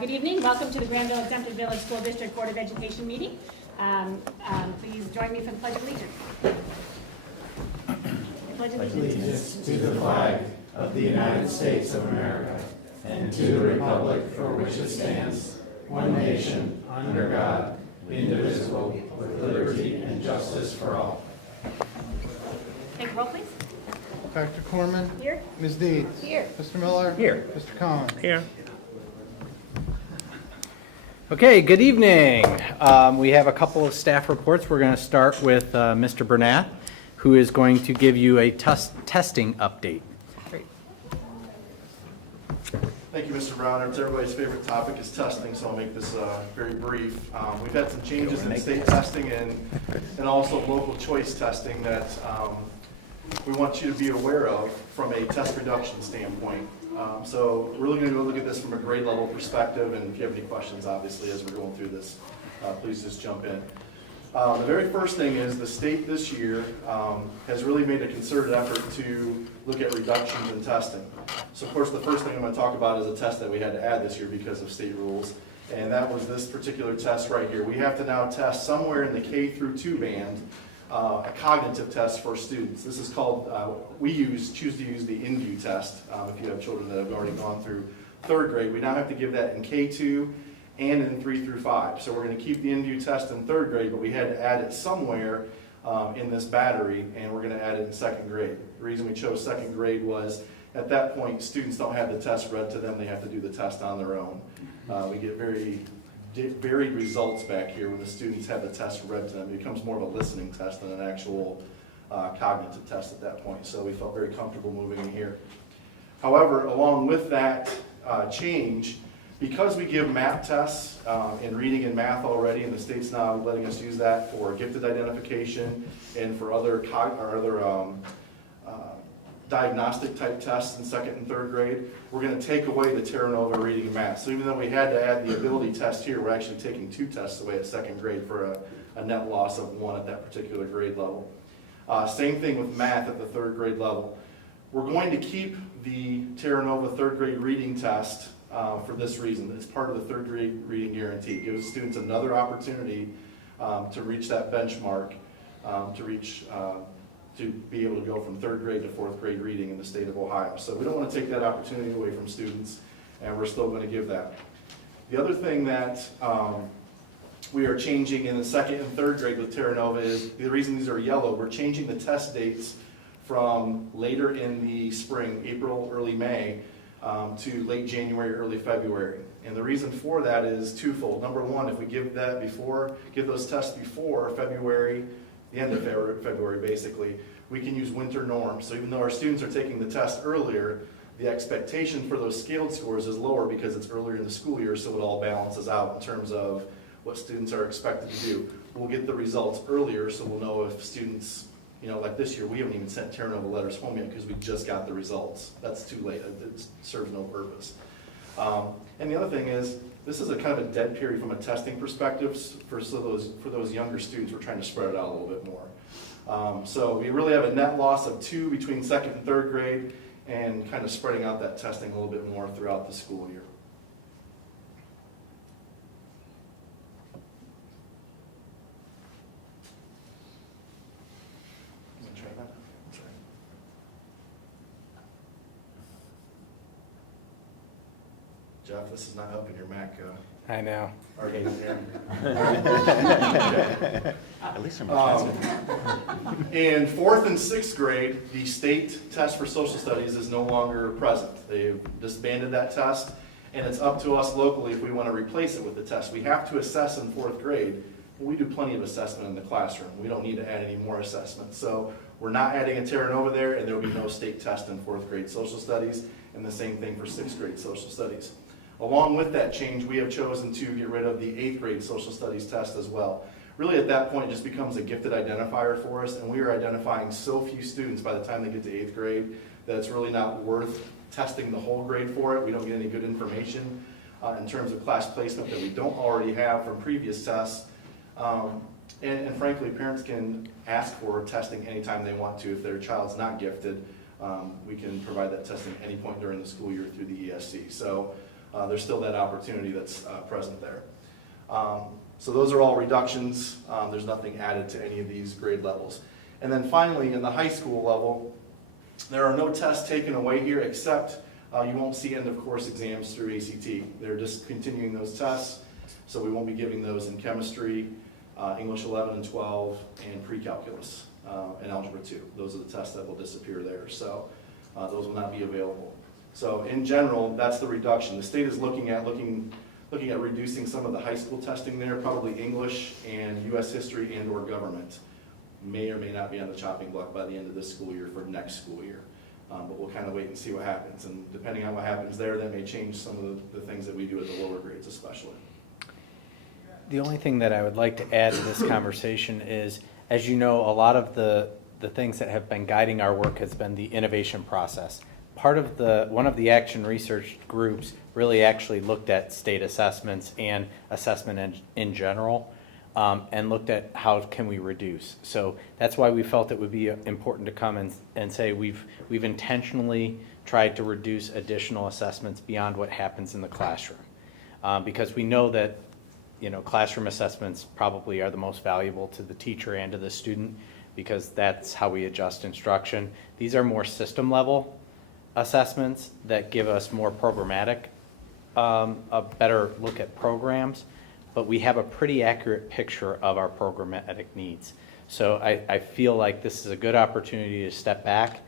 Good evening. Welcome to the Granville Exempted Village School District Board of Education meeting. Please join me for the Pledge of Allegiance. Pledge of Allegiance to the flag of the United States of America and to the republic for which it stands, one nation, under God, indivisible, with liberty and justice for all. Take a roll, please. Dr. Corman? Here. Ms. Deeds? Here. Mr. Miller? Here. Mr. Collins? Here. Okay, good evening. We have a couple of staff reports. We're going to start with Mr. Bernath, who is going to give you a testing update. Great. Thank you, Mr. Brown. It's everybody's favorite topic is testing, so I'll make this very brief. We've had some changes in state testing and also local choice testing that we want you to be aware of from a test reduction standpoint. So we're really going to go look at this from a grade level perspective, and if you have any questions, obviously, as we're going through this, please just jump in. The very first thing is the state this year has really made a concerted effort to look at reductions in testing. So of course the first thing I'm going to talk about is a test that we had to add this year because of state rules, and that was this particular test right here. We have to now test somewhere in the K through 2 band a cognitive test for students. This is called, we choose to use the InView test. If you have children that have already gone through 3rd grade, we now have to give that in K2 and in 3 through 5. So we're going to keep the InView test in 3rd grade, but we had to add it somewhere in this battery, and we're going to add it in 2nd grade. The reason we chose 2nd grade was at that point, students don't have the test read to them, they have to do the test on their own. We get varied results back here when the students have the test read to them. It becomes more of a listening test than an actual cognitive test at that point. So we felt very comfortable moving in here. However, along with that change, because we give math tests in reading and math already, and the state's now letting us use that for gifted identification and for other diagnostic type tests in 2nd and 3rd grade, we're going to take away the Terra Nova reading and math. So even though we had to add the ability test here, we're actually taking 2 tests away at 2nd grade for a net loss of 1 at that particular grade level. Same thing with math at the 3rd grade level. We're going to keep the Terra Nova 3rd grade reading test for this reason. It's part of the 3rd grade reading guarantee. It gives students another opportunity to reach that benchmark, to be able to go from 3rd grade to 4th grade reading in the state of Ohio. So we don't want to take that opportunity away from students, and we're still going to give that. The other thing that we are changing in the 2nd and 3rd grade with Terra Nova is, the reason these are yellow, we're changing the test dates from later in the spring, April, early May, to late January, early February. And the reason for that is twofold. Number one, if we give those tests before February, the end of February basically, we can use winter norms. So even though our students are taking the test earlier, the expectation for those scaled scores is lower because it's earlier in the school year, so it all balances out in terms of what students are expected to do. We'll get the results earlier, so we'll know if students, like this year, we haven't even sent Terra Nova letters home yet because we just got the results. That's too late. It serves no purpose. And the other thing is, this is a kind of a dead period from a testing perspective. For those younger students, we're trying to spread it out a little bit more. So we really have a net loss of 2 between 2nd and 3rd grade, and kind of spreading out that testing a little bit more throughout the school year. Jeff, this is not helping your Mac. I know. At least I'm not. In 4th and 6th grade, the state test for social studies is no longer present. They've disbanded that test, and it's up to us locally if we want to replace it with the test. We have to assess in 4th grade. We do plenty of assessment in the classroom. We don't need to add any more assessment. So we're not adding a Terra Nova there, and there will be no state test in 4th grade social studies, and the same thing for 6th grade social studies. Along with that change, we have chosen to get rid of the 8th grade social studies test as well. Really at that point, it just becomes a gifted identifier for us, and we are identifying so few students by the time they get to 8th grade that it's really not worth testing the whole grade for it. We don't get any good information in terms of class placement that we don't already have from previous tests. And frankly, parents can ask for testing anytime they want to. If their child's not gifted, we can provide that testing at any point during the school year through the ESC. So there's still that opportunity that's present there. So those are all reductions. There's nothing added to any of these grade levels. And then finally, in the high school level, there are no tests taken away here, except you won't see end of course exams through ACT. They're just continuing those tests, so we won't be giving those in chemistry, English 11 and 12, and pre-calculus, and algebra 2. Those are the tests that will disappear there, so those will not be available. So in general, that's the reduction. The state is looking at reducing some of the high school testing there, probably English and U.S. history and or government. May or may not be on the chopping block by the end of this school year for next school year. But we'll kind of wait and see what happens. And depending on what happens there, that may change some of the things that we do at the lower grades especially. The only thing that I would like to add to this conversation is, as you know, a lot of the things that have been guiding our work has been the innovation process. One of the action research groups really actually looked at state assessments and assessment in general, and looked at how can we reduce. So that's why we felt it would be important to come and say we've intentionally tried to reduce additional assessments beyond what happens in the classroom, because we know that classroom assessments probably are the most valuable to the teacher and to the student, because that's how we adjust instruction. These are more system level assessments that give us more programmatic, a better look at programs, but we have a pretty accurate picture of our programmatic needs. So I feel like this is a good opportunity to step back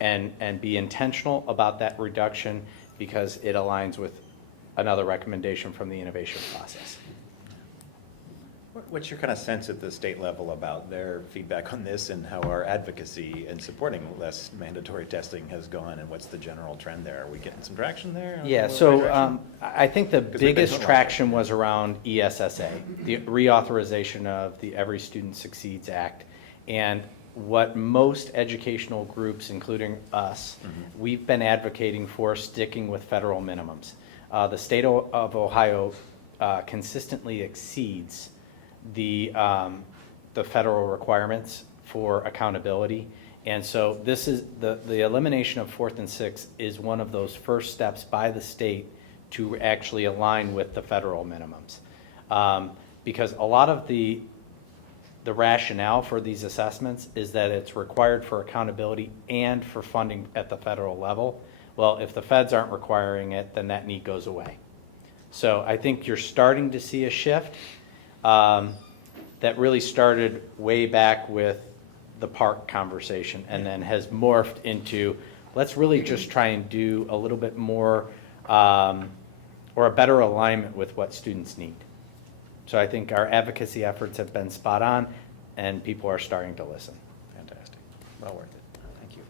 and be intentional about that reduction, because it aligns with another recommendation from the innovation process. What's your kind of sense at the state level about their feedback on this, and how our advocacy in supporting less mandatory testing has gone, and what's the general trend there? Are we getting some traction there? Yeah, so I think the biggest traction was around ESSA, the reauthorization of the Every Student Succeeds Act. And what most educational groups, including us, we've been advocating for sticking with federal minimums. The state of Ohio consistently exceeds the federal requirements for accountability. And so this is the elimination of 4th and 6th is one of those first steps by the state to actually align with the federal minimums. Because a lot of the rationale for these assessments is that it's required for accountability and for funding at the federal level. Well, if the feds aren't requiring it, then that need goes away. So I think you're starting to see a shift. That really started way back with the park conversation, and then has morphed into, let's really just try and do a little bit more or a better alignment with what students need. So I think our advocacy efforts have been spot on, and people are starting to listen. Fantastic. Well worth it. Thank you.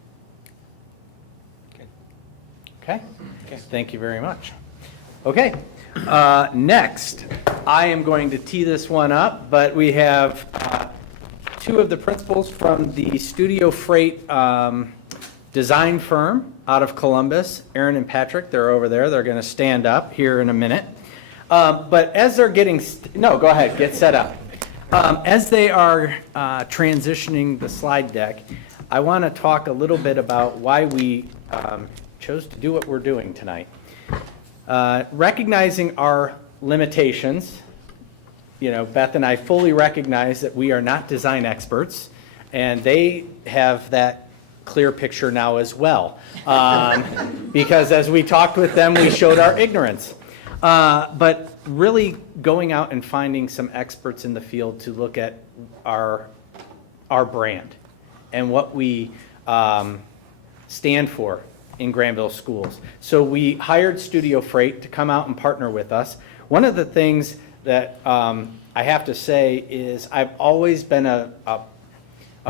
Okay? Thank you very much. Okay, next, I am going to tee this one up, but we have two of the principals from the Studio Freight design firm out of Columbus, Aaron and Patrick. They're over there. They're going to stand up here in a minute. But as they're getting, no, go ahead, get set up. As they are transitioning the slide deck, I want to talk a little bit about why we chose to do what we're doing tonight. Recognizing our limitations, Beth and I fully recognize that we are not design experts, and they have that clear picture now as well. Because as we talked with them, we showed our ignorance. But really going out and finding some experts in the field to look at our brand and what we stand for in Granville schools. So we hired Studio Freight to come out and partner with us. One of the things that I have to say is I've always been a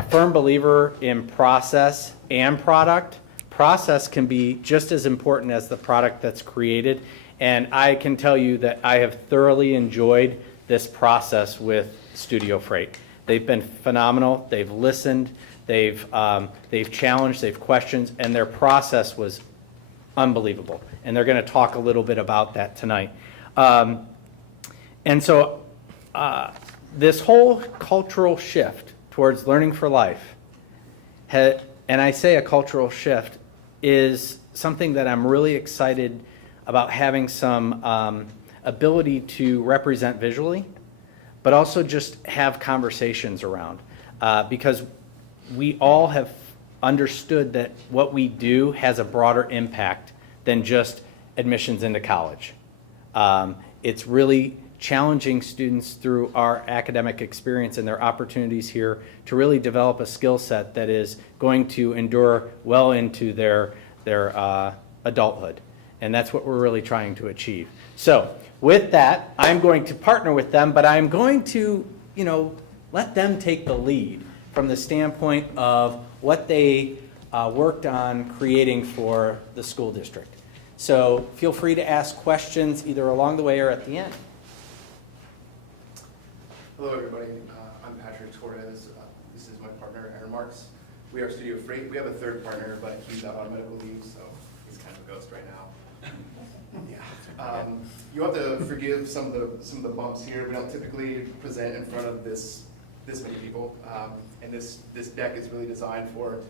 firm believer in process and product. Process can be just as important as the product that's created, and I can tell you that I have thoroughly enjoyed this process with Studio Freight. They've been phenomenal. They've listened. They've challenged, they've questioned, and their process was unbelievable. And they're going to talk a little bit about that tonight. And so this whole cultural shift towards learning for life, and I say a cultural shift, is something that I'm really excited about having some ability to represent visually, but also just have conversations around. Because we all have understood that what we do has a broader impact than just admissions into college. It's really challenging students through our academic experience and their opportunities here to really develop a skill set that is going to endure well into their adulthood. And that's what we're really trying to achieve. So with that, I'm going to partner with them, but I'm going to, let them take the lead from the standpoint of what they worked on creating for the school district. So feel free to ask questions either along the way or at the end. Hello, everybody. I'm Patrick Torres. This is my partner, Aaron Marks. We are Studio Freight. We have a third partner, but he's out on medical leave, so he's kind of a ghost right now. Yeah. You have to forgive some of the bumps here. We don't typically present in front of this many people, and this deck is really designed for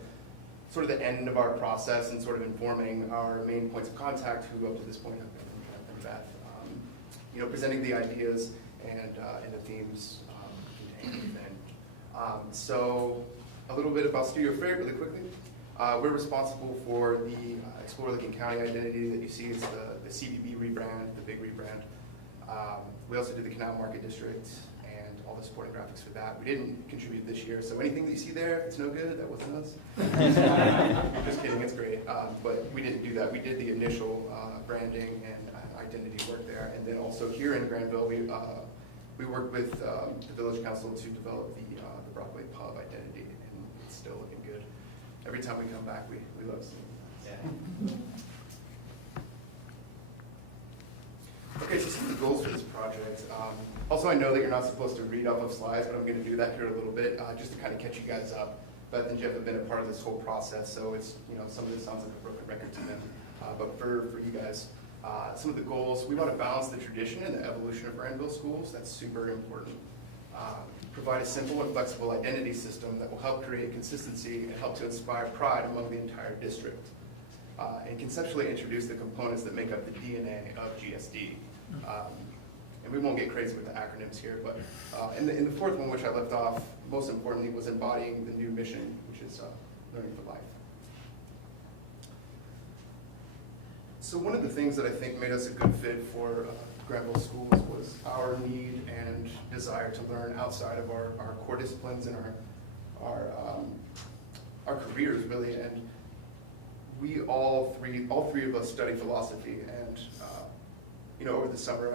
sort of the end of our process and sort of informing our main points of contact, who up to this point have been Jeff and Beth. Presenting the ideas and the themes contained within. So a little bit about Studio Freight really quickly. We're responsible for the Explore Licking County identity that you see. It's the CBB rebrand, the big rebrand. We also did the Canal Market District and all the supporting graphics for that. We didn't contribute this year, so anything that you see there, if it's no good, that wasn't us. Just kidding, it's great. But we didn't do that. We did the initial branding and identity work there. And then also here in Granville, we worked with the Village Council to develop the Broadway pub identity, and it's still looking good. Every time we come back, we love seeing it. Okay, so some of the goals for this project. Also, I know that you're not supposed to read off of slides, but I'm going to do that here a little bit, just to kind of catch you guys up. Beth and Jeff have been a part of this whole process, so it's, some of this sounds like a broken record to them. But for you guys, some of the goals, we want to balance the tradition and the evolution of Granville schools. That's super important. Provide a simple and flexible identity system that will help create consistency and help to inspire pride among the entire district. And conceptually introduce the components that make up the DNA of GSD. And we won't get crazy with the acronyms here, but in the fourth one, which I left off, most importantly, was embodying the new mission, which is learning for life. So one of the things that I think made us a good fit for Granville schools was our need and desire to learn outside of our core disciplines and our careers, really. And we all three of us study philosophy, and over the summer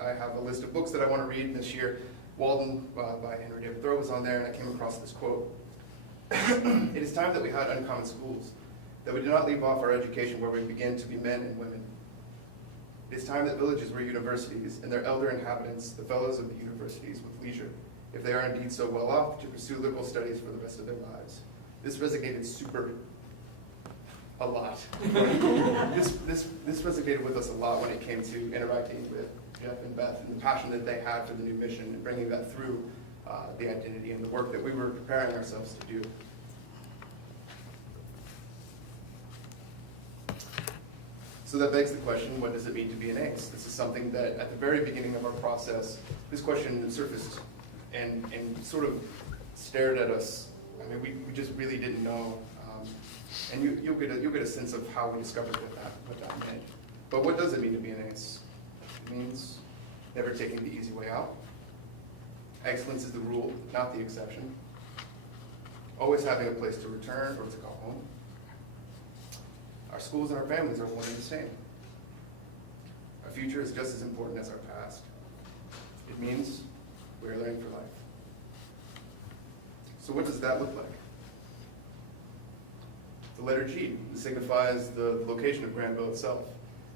I have a list of books that I want to read this year. Walden by Henry David Thoreau was on there, and I came across this quote. It is time that we had uncommon schools, that we do not leave off our education where we begin to be men and women. It is time that villages were universities, and their elder inhabitants, the fellows of the universities, with leisure, if they are indeed so well off, to pursue liberal studies for the rest of their lives. This resonated a lot. This resonated with us a lot when it came to interacting with Jeff and Beth and the passion that they had for the new mission and bringing that through the identity and the work that we were preparing ourselves to do. So that begs the question, what does it mean to be an ACE? This is something that at the very beginning of our process, this question surfaced and sort of stared at us. I mean, we just really didn't know. And you'll get a sense of how we discovered what that meant. But what does it mean to be an ACE? It means never taking the easy way out. Excellence is the rule, not the exception. Always having a place to return or to go home. Our schools and our families are one and the same. Our future is just as important as our past. It means we are learning for life. So what does that look like? The letter G signifies the location of Granville itself.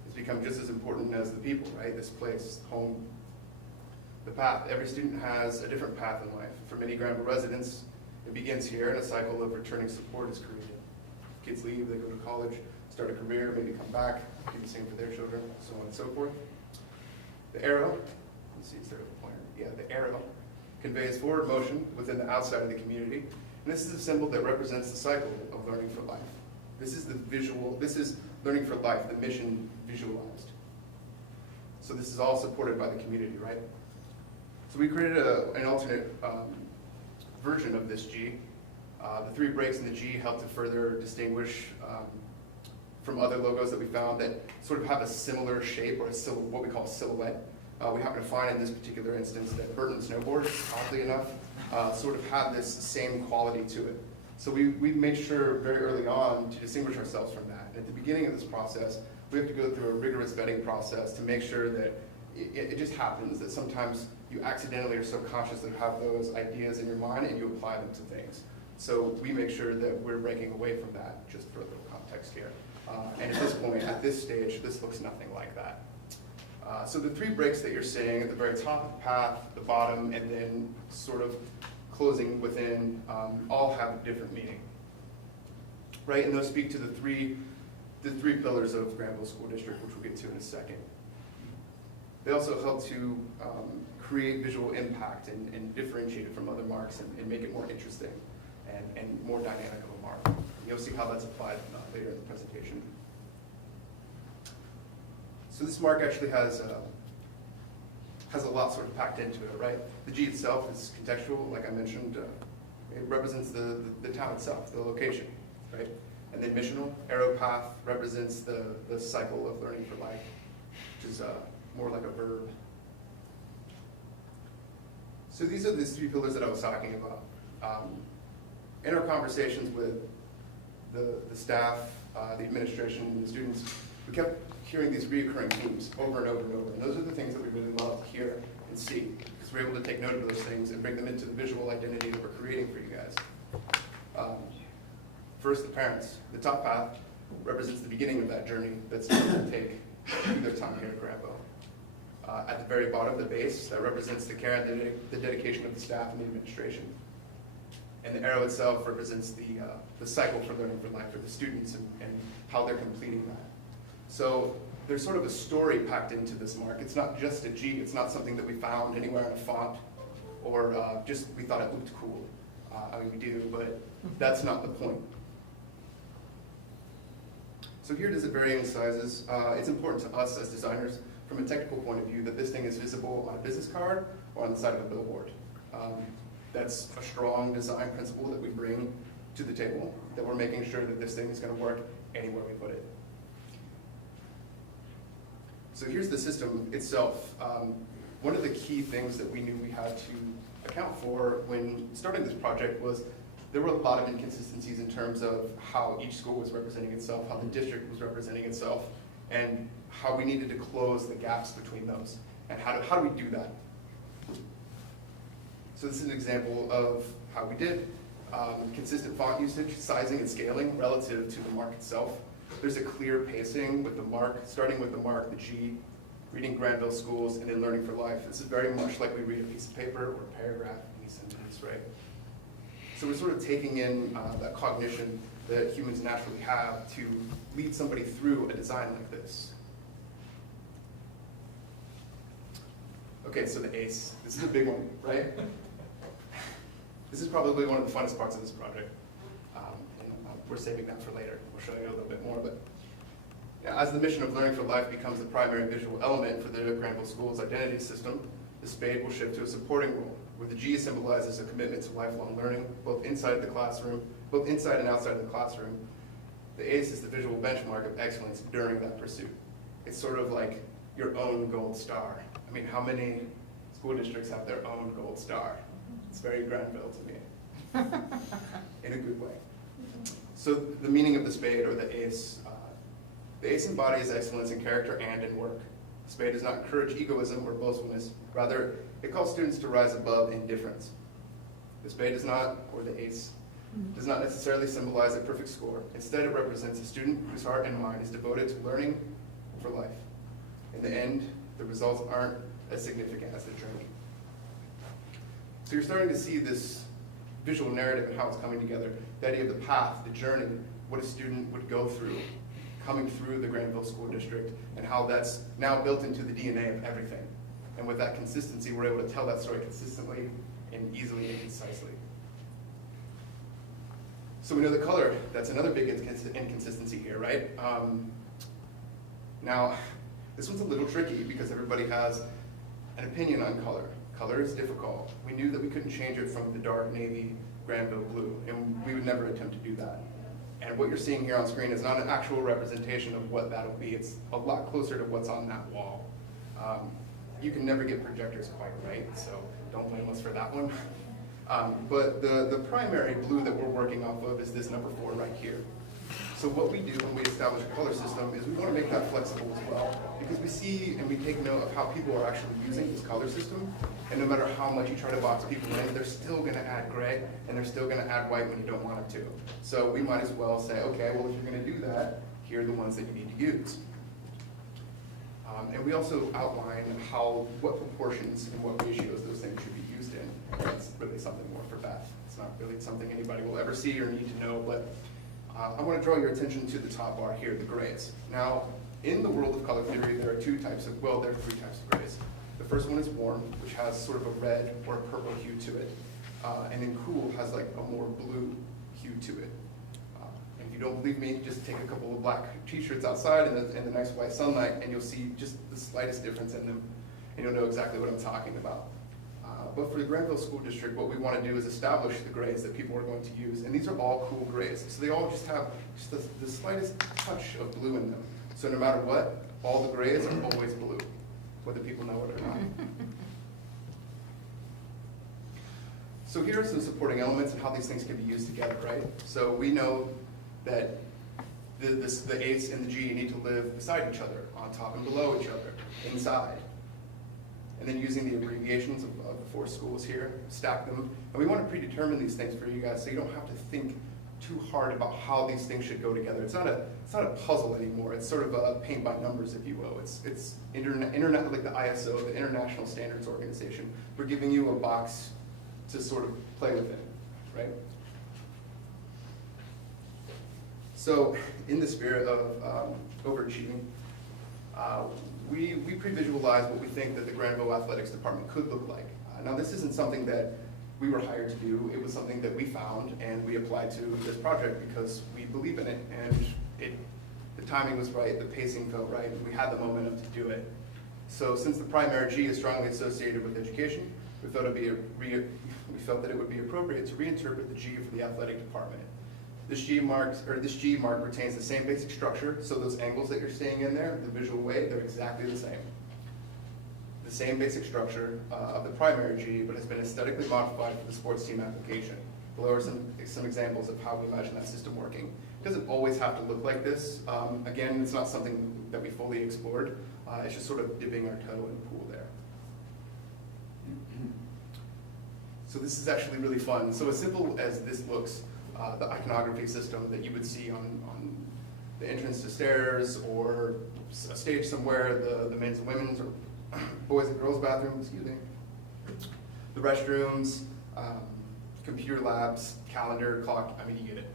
It's become just as important as the people, right? This place, home. The path. Every student has a different path in life. For many Granville residents, it begins here and a cycle of returning support is created. Kids leave, they go to college, start a career, maybe come back, do the same for their children, so on and so forth. The arrow, let's see, is there a pointer? Yeah, the arrow conveys forward motion within the outside of the community. And this is a symbol that represents the cycle of learning for life. This is the visual, this is learning for life, the mission visualized. So this is all supported by the community, right? So we created an alternate version of this G. The 3 breaks in the G help to further distinguish from other logos that we found that sort of have a similar shape, or what we call a silhouette. We happen to find in this particular instance that Burton snowboards, oddly enough, sort of have this same quality to it. So we made sure very early on to distinguish ourselves from that. At the beginning of this process, we have to go through a rigorous vetting process to make sure that it just happens that sometimes you accidentally or subconsciously have those ideas in your mind and you apply them to things. So we make sure that we're breaking away from that, just for a little context here. And at this point, at this stage, this looks nothing like that. So the 3 breaks that you're seeing at the very top of the path, the bottom, and then sort of closing within, all have a different meaning, right? And those speak to the three pillars of Granville School District, which we'll get to in a second. They also help to create visual impact and differentiate it from other marks and make it more interesting and more dynamic of a mark. You'll see how that's applied later in the presentation. So this mark actually has a lot sort of packed into it, right? The G itself is contextual, like I mentioned. It represents the town itself, the location, right? And then missional, arrow path represents the cycle of learning for life, which is more like a verb. So these are the 3 pillars that I was talking about. In our conversations with the staff, the administration, and the students, we kept hearing these reoccurring themes over and over and over. And those are the things that we really love to hear and see, because we're able to take note of those things and bring them into the visual identity that we're creating for you guys. First, the parents. The top path represents the beginning of that journey that students will take through their time here at Granville. At the very bottom, the base, that represents the care and the dedication of the staff and the administration. And the arrow itself represents the cycle for learning for life for the students and how they're completing that. So there's sort of a story packed into this mark. It's not just a G. It's not something that we found anywhere in a font or just we thought it looked cool. I mean, we do, but that's not the point. So here it is at varying sizes. It's important to us as designers from a technical point of view that this thing is visible on a business card or on the side of a billboard. That's a strong design principle that we bring to the table, that we're making sure that this thing is going to work anywhere we put it. So here's the system itself. One of the key things that we knew we had to account for when starting this project was there were a lot of inconsistencies in terms of how each school was representing itself, how the district was representing itself, and how we needed to close the gaps between those. And how do we do that? So this is an example of how we did. Consistent font usage, sizing, and scaling relative to the mark itself. There's a clear pacing with the mark, starting with the mark, the G, reading Granville Schools, and then Learning for Life. This is very much like we read a piece of paper or a paragraph in a sentence, right? So we're sort of taking in that cognition that humans naturally have to lead somebody through a design like this. Okay, so the ACE. This is a big one, right? This is probably one of the funnest parts of this project. We're saving that for later. We'll show you a little bit more. But yeah, as the mission of Learning for Life becomes the primary visual element for the Granville Schools identity system, the spade will shift to a supporting role, where the G symbolizes a commitment to lifelong learning, both inside the classroom, both inside and outside of the classroom. The ACE is the visual benchmark of excellence during that pursuit. It's sort of like your own gold star. I mean, how many school districts have their own gold star? It's very Granville to me, in a good way. So the meaning of the spade, or the ACE embodies excellence in character and in work. The spade does not encourage egoism or boastfulness. Rather, it calls students to rise above indifference. The spade does not, or the ACE, does not necessarily symbolize a perfect score. Instead, it represents a student whose heart and mind is devoted to learning for life. In the end, the results aren't as significant as the journey. So you're starting to see this visual narrative and how it's coming together. The idea of the path, the journey, what a student would go through, coming through the Granville School District, and how that's now built into the DNA of everything. And with that consistency, we're able to tell that story consistently and easily and concisely. So we know the color, that's another big inconsistency here, right? Now, This one's a little tricky because everybody has an opinion on color. Color is difficult. We knew that we couldn't change it from the dark navy Granville blue, and we would never attempt to do that. And what you're seeing here on screen is not an actual representation of what that'll be. It's a lot closer to what's on that wall. You can never get projectors quite right, so don't blame us for that one. But the primary blue that we're working off of is this number 4 right here. So what we do when we establish a color system is we want to make that flexible as well, because we see and we take note of how people are actually using this color system, and no matter how much you try to box people in, they're still going to add gray, and they're still going to add white when you don't want them to. So we might as well say, okay, well, if you're going to do that, here are the ones that you need to use. And we also outline what proportions and what ratios those things should be used in. That's really something more for Beth. It's not really something anybody will ever see or need to know, but I want to draw your attention to the top bar here, the grays. Now, in the world of color theory, there are there are 3 types of grays. The first one is warm, which has sort of a red or a purple hue to it. And then cool has like a more blue hue to it. And if you don't believe me, just take a couple of black t-shirts outside in the nice white sunlight, and you'll see just the slightest difference in them, and you'll know exactly what I'm talking about. But for the Granville School District, what we want to do is establish the grays that people are going to use, and these are all cool grays. So they all just have just the slightest touch of blue in them. So no matter what, all the grays are always blue, whether people know it or not. So here are some supporting elements and how these things can be used together, right? So we know that the Ace and the G need to live beside each other, on top and below each other, inside. And then using the abbreviations of the 4 schools here, stack them. And we want to predetermine these things for you guys so you don't have to think too hard about how these things should go together. It's not a puzzle anymore. It's sort of a paint by numbers, if you will. It's internet, like the ISO, the International Standards Organization. We're giving you a box to sort of play within, right? So in the spirit of overachieving, we pre-visualize what we think that the Granville Athletics Department could look like. Now this isn't something that we were hired to do. It was something that we found and we applied to this project because we believe in it, and the timing was right, the pacing felt right, and we had the momentum to do it. So since the primary G is strongly associated with education, we felt that it would be appropriate to reinterpret the G for the athletic department. This G mark retains the same basic structure, so those angles that you're seeing in there, the visual way, they're exactly the same. The same basic structure of the primary G, but has been aesthetically modified for the sports team application. Below are some examples of how we imagine that system working. It doesn't always have to look like this. Again, it's not something that we fully explored. It's just sort of dipping our toe in the pool there. So this is actually really fun. So as simple as this looks, the iconography system that you would see on the entrance to stairs or a stage somewhere, the men's and women's or boys and girls bathrooms, excuse me, the restrooms, computer labs, calendar, clock, I mean, you get it.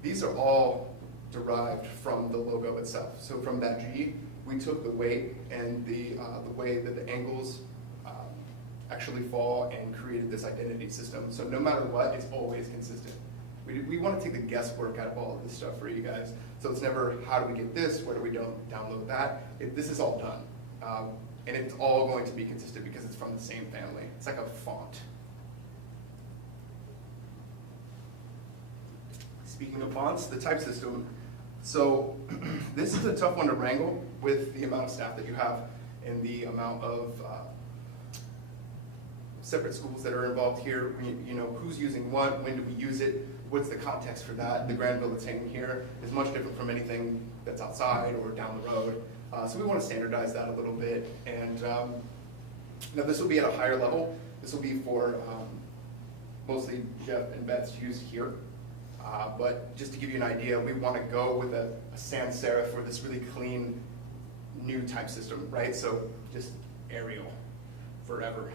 These are all derived from the logo itself. So from that G, we took the weight and the way that the angles actually fall and created this identity system. So no matter what, it's always consistent. We want to take the guesswork out of all of this stuff for you guys. So it's never, how do we get this? Where do we download that? This is all done. And it's all going to be consistent because it's from the same family. It's like a font. Speaking of fonts, the type system. So this is a tough one to wrangle with the amount of staff that you have and the amount of separate schools that are involved here. You know, who's using what, when do we use it, what's the context for that? The Granville that's hanging here is much different from anything that's outside or down the road. So we want to standardize that a little bit. And now this will be at a higher level. This will be for mostly Jeff and Beth's use here. But just to give you an idea, we want to go with a sans serif or this really clean new type system, right? So just Arial forever.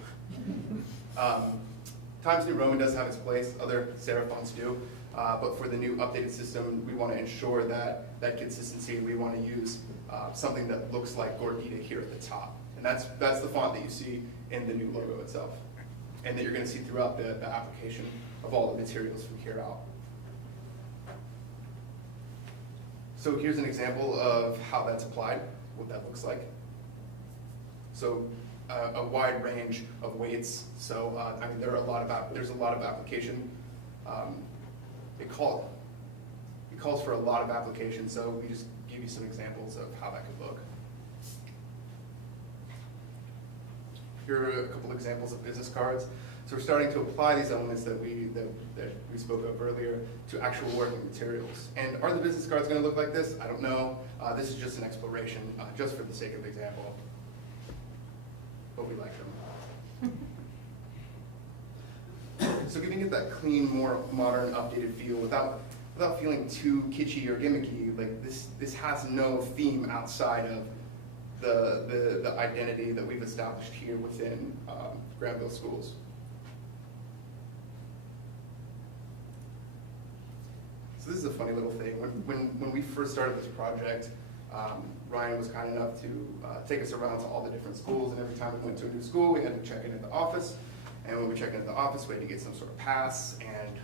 Times New Roman does have its place, other serif fonts do, but for the new updated system, we want to ensure that consistency, and we want to use something that looks like Gordita here at the top. And that's the font that you see in the new logo itself, and that you're going to see throughout the application of all the materials from here out. So here's an example of how that's applied, what that looks like. So a wide range of weights. So I mean, there's a lot of application. It calls for a lot of application. So we just give you some examples of how that could look. Here are a couple examples of business cards. So we're starting to apply these elements that we spoke of earlier to actual working materials. And are the business cards going to look like this? I don't know. This is just an exploration, just for the sake of example. But we like them. So giving it that clean, more modern, updated feel without feeling too kitschy or gimmicky. Like this has no theme outside of the identity that we've established here within Granville Schools. So this is a funny little thing. When we first started this project, Ryan was kind enough to take us around to all the different schools, and every time we went to a new school, we had to check in at the office. And when we checked in at the office, we had to get some sort of pass, and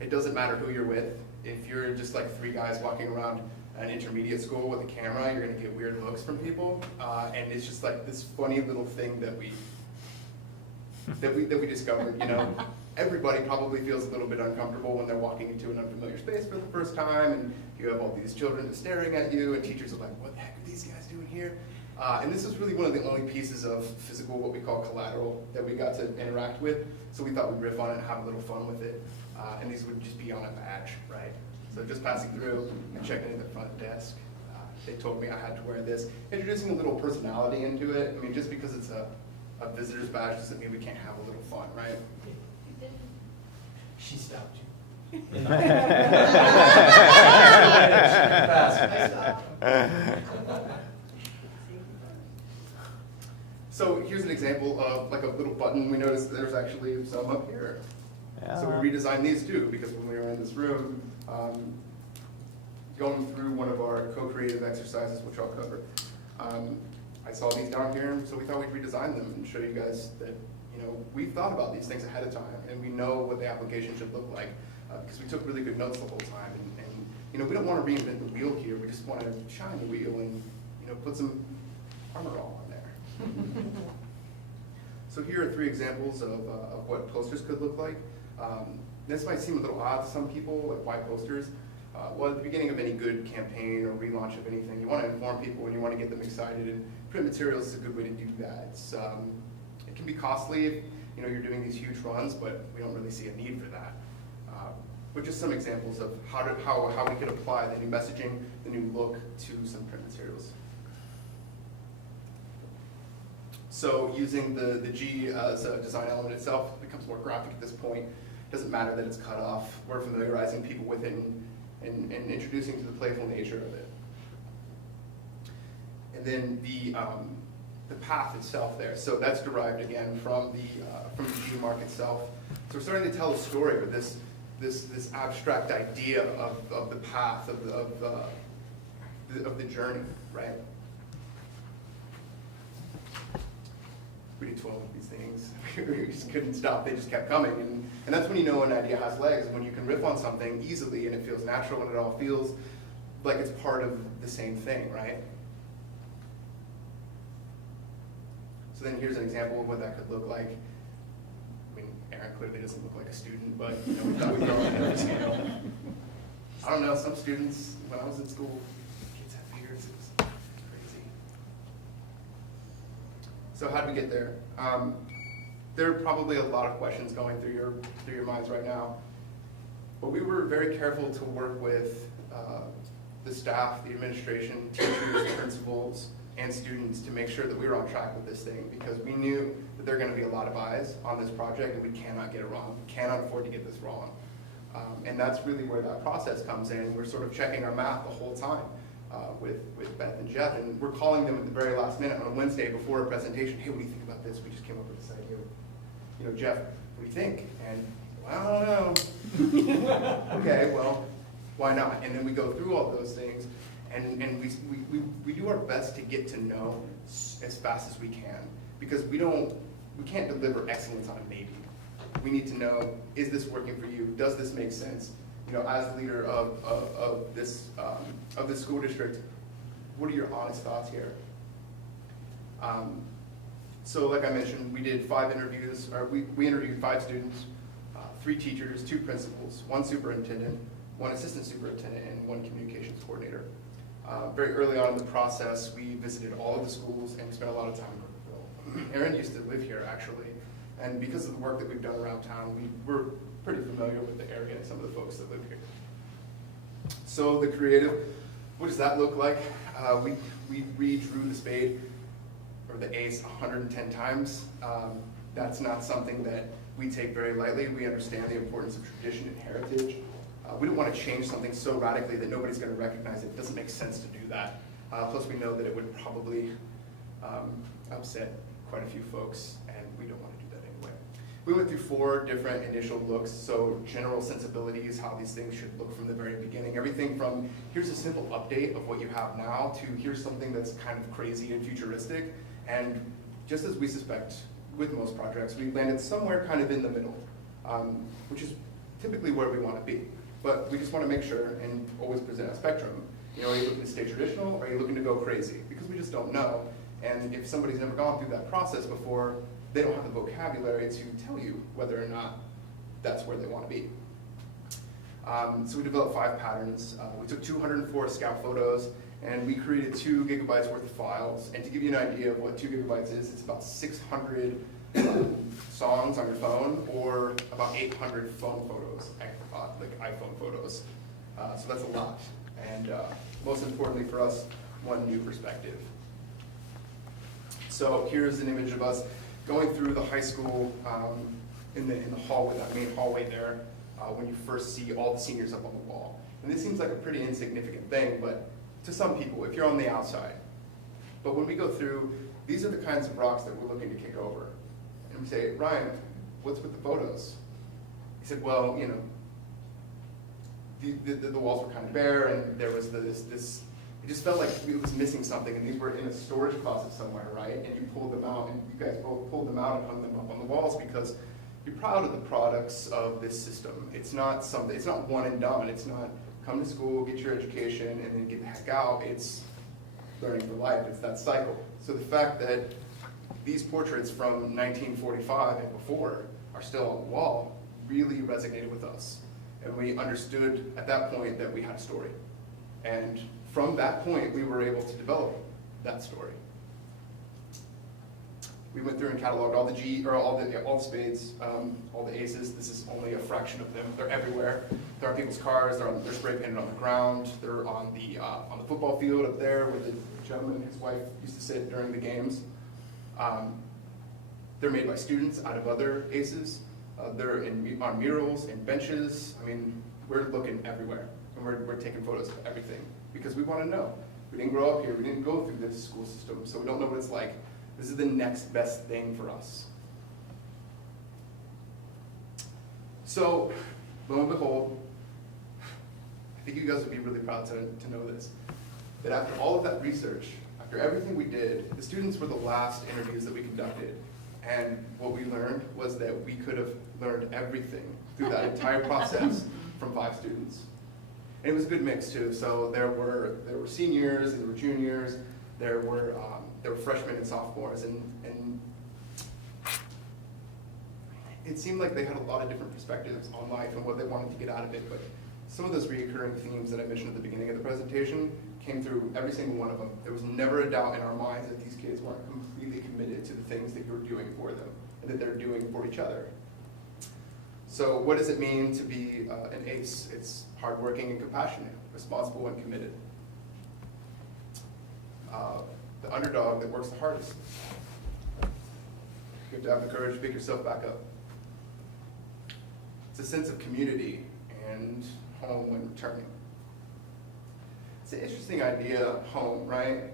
it doesn't matter who you're with. If you're just like three guys walking around an intermediate school with a camera, you're gonna get weird looks from people. And it's just like this funny little thing that we discovered, you know. Everybody probably feels a little bit uncomfortable when they're walking into an unfamiliar space for the first time, and you have all these children just staring at you, and teachers are like, what the heck are these guys doing here? And this is really one of the only pieces of physical, what we call collateral, that we got to interact with. So we thought we'd riff on it and have a little fun with it. And these would just be on a badge, right? So just passing through and checking in at the front desk. They told me I had to wear this. Introducing a little personality into it. I mean, just because it's a visitor's badge doesn't mean we can't have a little fun, right? She stopped you. So here's an example of like a little button. We noticed there's actually some up here. Yeah. So we redesigned these too, because when we were in this room, going through one of our co-creative exercises, which I'll cover, I saw these down here, so we thought we'd redesign them and show you guys that, you know, we've thought about these things ahead of time, and we know what the application should look like, because we took really good notes the whole time. And you know, we don't want to reinvent the wheel here. We just want to shine the wheel and, you know, put some armor all on there. So here are three examples of what posters could look like. This might seem a little odd to some people, like why posters? Well, at the beginning of any good campaign or relaunch of anything, you want to inform people and you want to get them excited, and print materials is a good way to do that. It can be costly if, you know, you're doing these huge runs, but we don't really see a need for that. But just some examples of how we could apply the new messaging, the new look to some print materials. So using the G as a design element itself becomes more graphic at this point. It doesn't matter that it's cut off. We're familiarizing people with it and introducing to the playful nature of it. And then the path itself there. So that's derived again from the G mark itself. So we're starting to tell a story with this abstract idea of the path of the journey, right? We did 12 of these things. We just couldn't stop. They just kept coming. And that's when you know an idea has legs, when you can riff on something easily and it feels natural and it all feels like it's part of the same thing, right? So then here's an example of what that could look like. I mean, Aaron clearly doesn't look like a student, but you know, we thought we'd throw it in the scale. I don't know, some students, when I was in school, kids had beards. It was crazy. So how did we get there? There are probably a lot of questions going through your minds right now, but we were very careful to work with the staff, the administration, teachers, principals, and students to make sure that we were on track with this thing, because we knew that there are going to be a lot of eyes on this project and we cannot get it wrong. We cannot afford to get this wrong. And that's really where that process comes in. We're sort of checking our math the whole time. With Beth and Jeff, and we're calling them at the very last minute on Wednesday before a presentation. Hey, what do you think about this? We just came up with this idea. You know, Jeff, what do you think? And well, I don't know. Okay, well, why not? And then we go through all those things, and we do our best to get to know as fast as we can, because we can't deliver excellence on a maybe. We need to know, is this working for you? Does this make sense? You know, as leader of this school district, what are your honest thoughts here? So like I mentioned, we did 5 interviews, or we interviewed 5 students, 3 teachers, 2 principals, 1 superintendent, 1 assistant superintendent, and 1 communications coordinator. Very early on in the process, we visited all of the schools and we spent a lot of time in Brookville. Erin used to live here, actually, and because of the work that we've done around town, we're pretty familiar with the area and some of the folks that live here. So the creative, what does that look like? We redrew the spade, or the ace, 110 times. That's not something that we take very lightly. We understand the importance of tradition and heritage. We don't want to change something so radically that nobody's going to recognize it. It doesn't make sense to do that. Plus, we know that it would probably upset quite a few folks, and we don't want to do that anyway. We went through 4 different initial looks, so general sensibilities, how these things should look from the very beginning. Everything from, here's a simple update of what you have now, to here's something that's kind of crazy and futuristic. And just as we suspect with most projects, we landed somewhere kind of in the middle, which is typically where we want to be. But we just want to make sure and always present a spectrum. You know, are you looking to stay traditional, or are you looking to go crazy? Because we just don't know. And if somebody's never gone through that process before, they don't have the vocabulary to tell you whether or not that's where they want to be. So we developed 5 patterns. We took 204 scout photos, and we created 2 gigabytes worth of files. And to give you an idea of what 2 gigabytes is, it's about 600 songs on your phone, or about 800 phone photos, like iPhone photos. So that's a lot. And most importantly for us, 1 new perspective. So here's an image of us going through the high school in the hallway, that main hallway there, when you first see all the seniors up on the wall. And this seems like a pretty insignificant thing, but to some people, if you're on the outside. But when we go through, these are the kinds of rocks that we're looking to kick over. And we say, Ryan, what's with the photos? He said, well, you know, the walls were kind of bare, and there was this it just felt like it was missing something, and these were in a storage closet somewhere, right? And you pulled them out, and you guys both pulled them out and hung them up on the walls because you're proud of the products of this system. It's not something, it's not one and done. It's not come to school, get your education, and then get the heck out. It's learning for life. It's that cycle. So the fact that these portraits from 1945 and before are still on the wall really resonated with us. And we understood at that point that we had a story. And from that point, we were able to develop that story. We went through and cataloged all the spades, all the aces. This is only a fraction of them. They're everywhere. They're on people's cars. They're spray painted on the ground. They're on the football field up there where the gentleman and his wife used to sit during the games. They're made by students out of other aces. They're on murals and benches. I mean, we're looking everywhere, and we're taking photos of everything because we want to know. We didn't grow up here. We didn't go through this school system, so we don't know what it's like. This is the next best thing for us. So, lo and behold, I think you guys would be really proud to know this, that after all of that research, after everything we did, the students were the last interviews that we conducted. And what we learned was that we could have learned everything through that entire process from 5 students. And it was a good mix too. So there were seniors and there were juniors, there were freshmen and sophomores, and it seemed like they had a lot of different perspectives on life and what they wanted to get out of it. But some of those recurring themes that I mentioned at the beginning of the presentation came through every single one of them. There was never a doubt in our minds that these kids weren't completely committed to the things that you're doing for them and that they're doing for each other. So what does it mean to be an ace? It's hardworking and compassionate, responsible and committed. The underdog that works the hardest. You have to have the courage to pick yourself back up. It's a sense of community and home when returning. It's an interesting idea, home, right?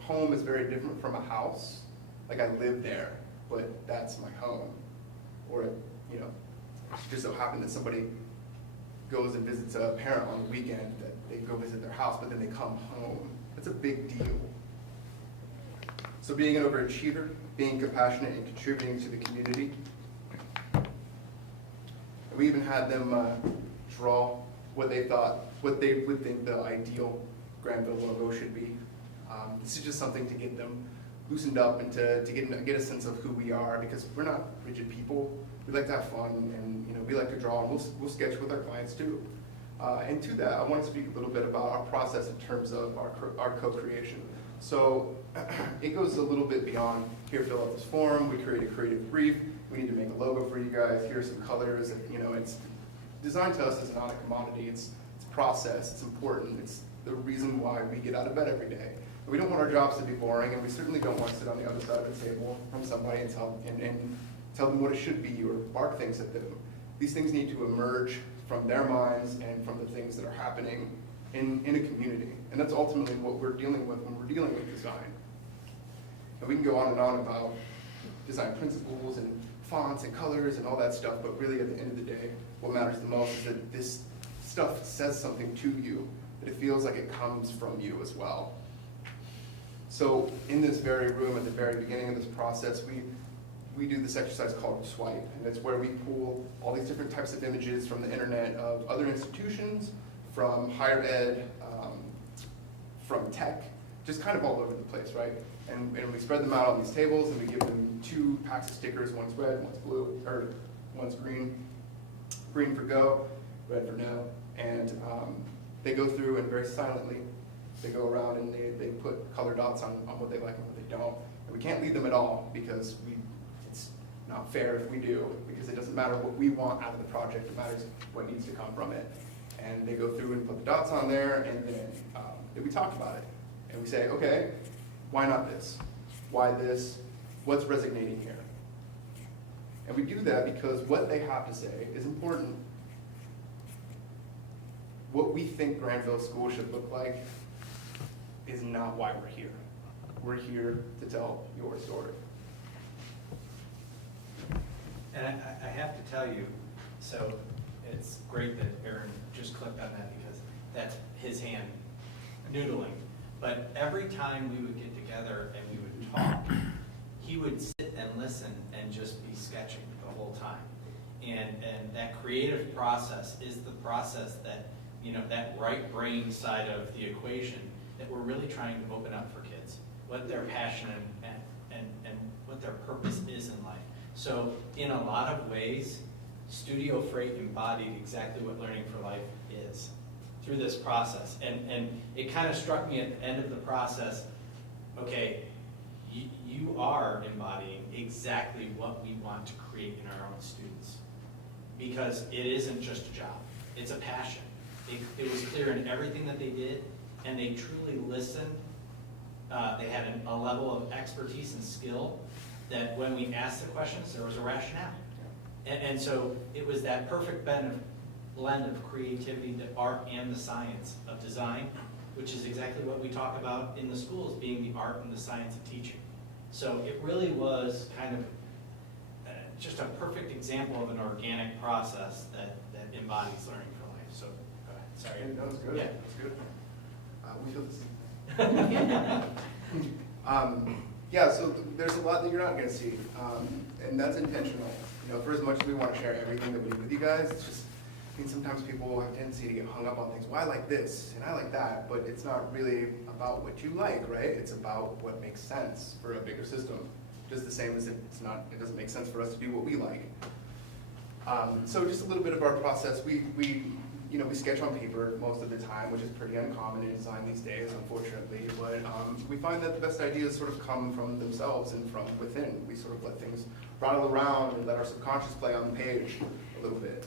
Home is very different from a house. Like I live there, but that's my home. Or, you know, it just so happened that somebody goes and visits a parent on the weekend, that they go visit their house, but then they come home. That's a big deal. So being an overachiever, being compassionate and contributing to the community. We even had them draw what they would think the ideal Granville logo should be. This is just something to get them loosened up and to get a sense of who we are, because we're not rigid people. We like to have fun, and we like to draw, and we'll sketch with our clients too. And to that, I want to speak a little bit about our process in terms of our co-creation. So it goes a little bit beyond, here, fill out this form, we create a creative brief, we need to make a logo for you guys, here's some colors, it's design to us is not a commodity, it's process, it's important, it's the reason why we get out of bed every day. We don't want our jobs to be boring, and we certainly don't want to sit on the other side of the table from somebody and tell them what it should be or bark things at them. These things need to emerge from their minds and from the things that are happening in a community. And that's ultimately what we're dealing with when we're dealing with design. And we can go on and on about design principles and fonts and colors and all that stuff, but really at the end of the day, what matters the most is that this stuff says something to you, that it feels like it comes from you as well. So in this very room, at the very beginning of this process, we do this exercise called Swipe, and it's where we pull all these different types of images from the internet of other institutions, from higher ed, from tech, just kind of all over the place, right? And we spread them out on these tables, and we give them 2 packs of stickers, one's red, one's blue, or one's green. Green for go, red for no. And they go through, and very silently, they go around and they put color dots on what they like and what they don't. And we can't lead them at all, because it's not fair if we do, because it doesn't matter what we want out of the project, it matters what needs to come from it. And they go through and put the dots on there, and then we talk about it. And we say, okay, why not this? Why this? What's resonating here? And we do that because what they have to say is important. What we think Granville School should look like is not why we're here. We're here to tell your story. And I have to tell you, so it's great that Aaron just clicked on that, because that's his hand noodling. But every time we would get together and we would talk, he would sit and listen and just be sketching the whole time. And that creative process is the process that, that right brain side of the equation that we're really trying to open up for kids, what their passion and what their purpose is in life. So in a lot of ways, Studio Freight embodied exactly what Learning for Life is through this process. And it kind of struck me at the end of the process, okay, you are embodying exactly what we want to create in our own students. Because it isn't just a job, it's a passion. It was clear in everything that they did, and they truly listened. They had a level of expertise and skill that when we asked the questions, there was a rationale. And so it was that perfect blend of creativity, the art and the science of design, which is exactly what we talk about in the schools, being the art and the science of teaching. So it really was kind of just a perfect example of an organic process that embodies Learning for Life. So, go ahead. Sorry. That was good. Yeah. That's good. We feel the same. Yeah, so there's a lot that you're not going to see, and that's intentional. For as much as we want to share everything that we do with you guys, it's just, sometimes people have a tendency to get hung up on things. Well, I like this, and I like that, but it's not really about what you like, right? It's about what makes sense for a bigger system. Just the same as it doesn't make sense for us to do what we like. So just a little bit of our process. We sketch on paper most of the time, which is pretty uncommon in design these days, unfortunately. But we find that the best ideas sort of come from themselves and from within. We sort of let things rattle around and let our subconscious play on the page a little bit.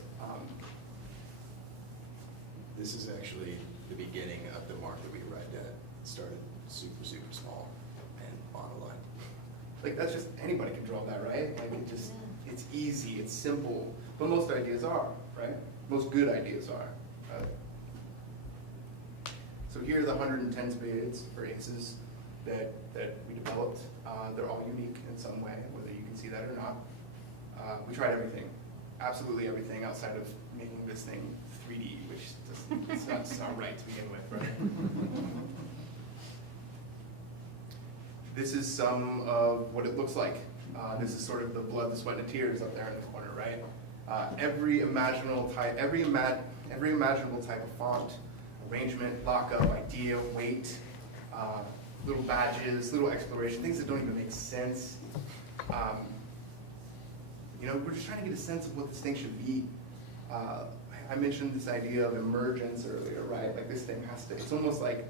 This is actually the beginning of the mark that we arrived at. It started super, super small and on a line. Like, that's just, anybody can draw that, right? Like, it's easy, it's simple. But most ideas are, right? Most good ideas are. So here are the 110 spades or aces that we developed. They're all unique in some way, whether you can see that or not. We tried everything, absolutely everything outside of making this thing 3D, which it's not right to begin with, right? This is some of what it looks like. This is sort of the blood, the sweat, and the tears up there in the corner, right? Every imaginable type of font, arrangement, lockup, idea, weight, little badges, little exploration, things that don't even make sense. You know, we're just trying to get a sense of what this thing should be. I mentioned this idea of emergence earlier, right? Like this thing has to, it's almost like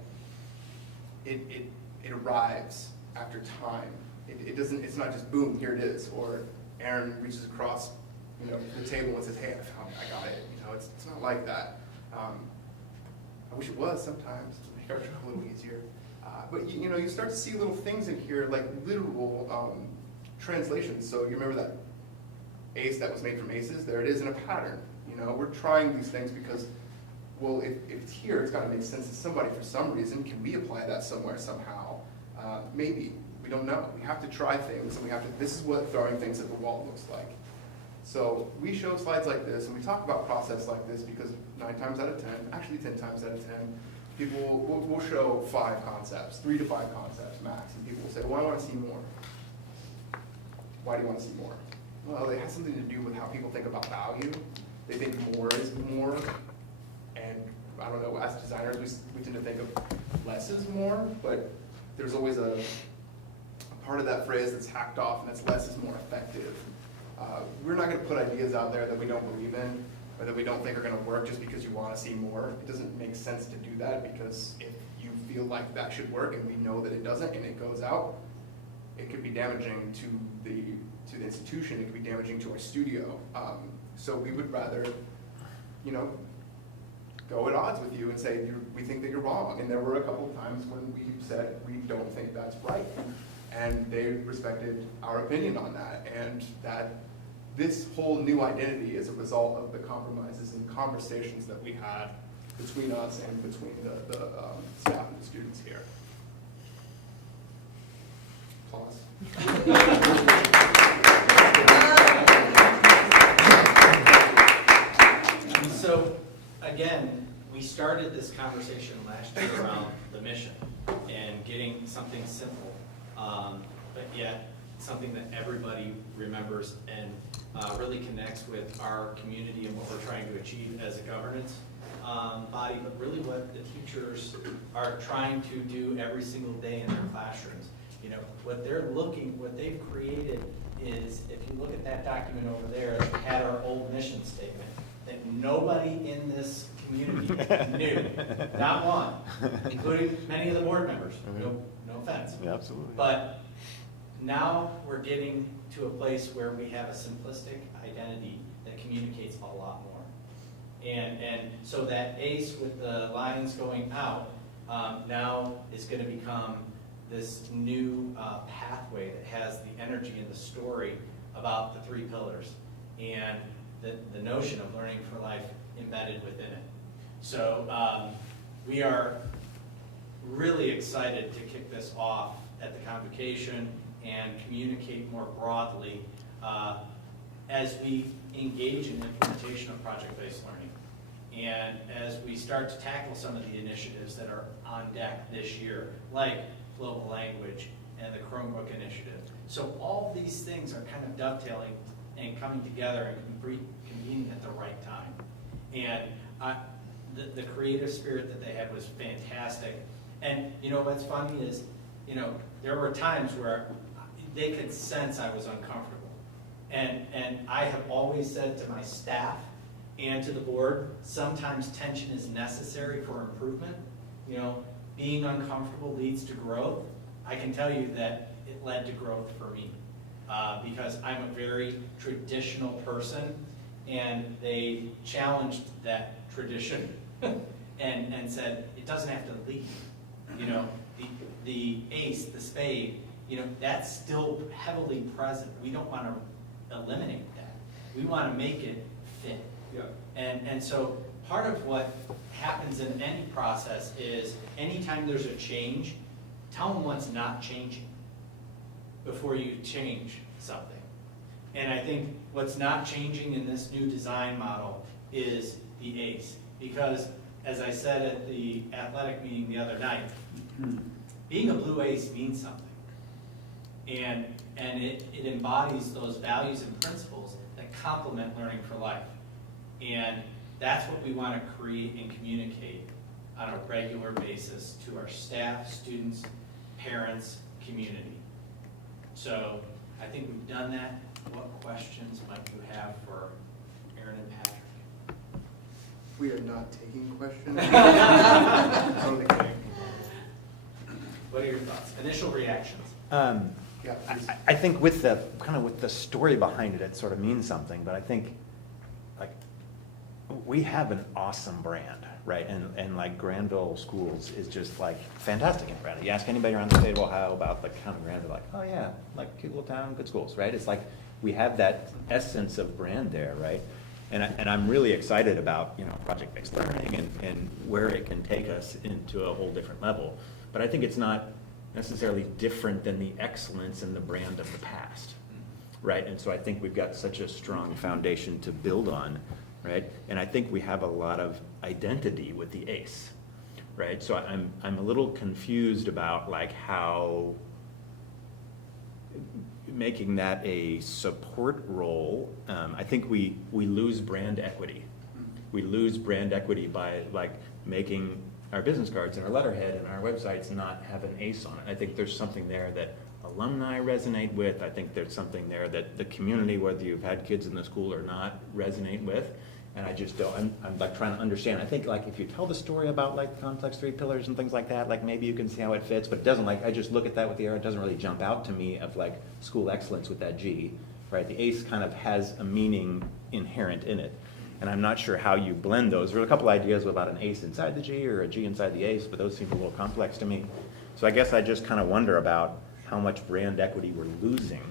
it arrives after time. It doesn't, it's not just boom, here it is, or Aaron reaches across, you know, the table and says, hey, I found it, I got it. You know, it's not like that. I wish it was sometimes to make our job a little easier. But you know, you start to see little things in here, like literal translations. So you remember that ace that was made from aces? There it is in a pattern. You know, we're trying these things because, well, if it's here, it's got to make sense to somebody for some reason. Can we apply that somewhere somehow? Maybe. We don't know. We have to try things, and we have to, this is what throwing things at the wall looks like. So we show slides like this, and we talk about process like this because 9 times out of 10, actually 10 times out of 10, people will show 5 concepts, 3 to 5 concepts max, and people will say, well, I want to see more. Why do you want to see more? Well, it has something to do with how people think about value. They think more is more, and I don't know, as designers, we tend to think of less is more, but there's always a part of that phrase that's hacked off, and that's less is more effective. We're not going to put ideas out there that we don't believe in, or that we don't think are going to work just because you want to see more. It doesn't make sense to do that, because if you feel like that should work, and we know that it doesn't, and it goes out, it could be damaging to the institution, it could be damaging to our studio. So we would rather, you know, go at odds with you and say, we think that you're wrong. And there were a couple of times when we said, we don't think that's right. And they respected our opinion on that. And that this whole new identity is a result of the compromises and conversations that we had between us and between the staff and the students here. Applause. So, again, we started this conversation last year around the mission and getting something simple, but yet something that everybody remembers and really connects with our community and what we're trying to achieve as a governance body, but really what the teachers are trying to do every single day in their classrooms. You know, what they've created is, if you look at that document over there, it had our old mission statement that nobody in this community knew, not one, including many of the board members. No offense. Yeah, absolutely. But now we're getting to a place where we have a simplistic identity that communicates a lot more. And so that ace with the lines going out now is going to become this new pathway that has the energy and the story about the 3 pillars and the notion of learning for life embedded within it. So we are really excited to kick this off at the convocation and communicate more broadly as we engage in implementation of project-based learning. And as we start to tackle some of the initiatives that are on deck this year, like global language and the Chromebook initiative. So all these things are kind of dovetailing and coming together and convening at the right time. And the creative spirit that they had was fantastic. And you know what's funny is, you know, there were times where they could sense I was uncomfortable. And I have always said to my staff and to the board, sometimes tension is necessary for improvement. You know, being uncomfortable leads to growth. I can tell you that it led to growth for me because I'm a very traditional person, and they challenged that tradition and said it doesn't have to leave. You know, the ace, the spade, you know, that's still heavily present. We don't want to eliminate that. We want to make it fit. Yeah. And so part of what happens in any process is anytime there's a change, tell them what's not changing before you change something. And I think what's not changing in this new design model is the ACE. Because as I said at the athletic meeting the other night, being a blue ACE means something. And it embodies those values and principles that complement learning for life. And that's what we want to create and communicate on a regular basis to our staff, students, parents, community. So I think we've done that. What questions might you have for Aaron and Patrick? We are not taking questions. I'm only kidding. What are your thoughts? Initial reactions? Yeah, please. I think with the story behind it, it sort of means something, but I think, like, we have an awesome brand, right? And like Granville Schools is just like fantastic in brand. You ask anybody around the state of Ohio about the county Granville, like, oh yeah, like cute little town, good schools, right? It's like, we have that essence of brand there, right? And I'm really excited about, project-based learning and where it can take us into a whole different level. But I think it's not necessarily different than the excellence and the brand of the past, right? And so I think we've got such a strong foundation to build on, right? And I think we have a lot of identity with the ACE, right? So I'm a little confused about like how making that a support role. I think we lose brand equity. We lose brand equity by like making our business cards and our letterhead and our websites not have an ACE on it. I think there's something there that alumni resonate with. I think there's something there that the community, whether you've had kids in the school or not, resonate with. And I just don't, I'm like trying to understand. I think like if you tell the story about like complex 3 pillars and things like that, like maybe you can see how it fits, but it doesn't, like I just look at that with the arrow, it doesn't really jump out to me of like school excellence with that G, right? The ACE kind of has a meaning inherent in it. And I'm not sure how you blend those. There are a couple ideas about an ACE inside the G or a G inside the ACE, but those seem a little complex to me. So I guess I just kind of wonder about how much brand equity we're losing,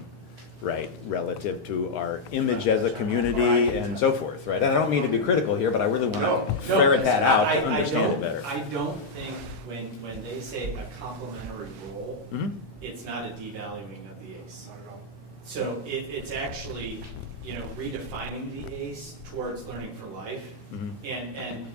right, relative to our image as a community and so forth, right? And I don't mean to be critical here, but I really want to ferret that out to understand it better. I don't think when they say a complementary role, it's not a devaluing of the ACE. Not at all. So it's actually, redefining the ACE towards learning for life. And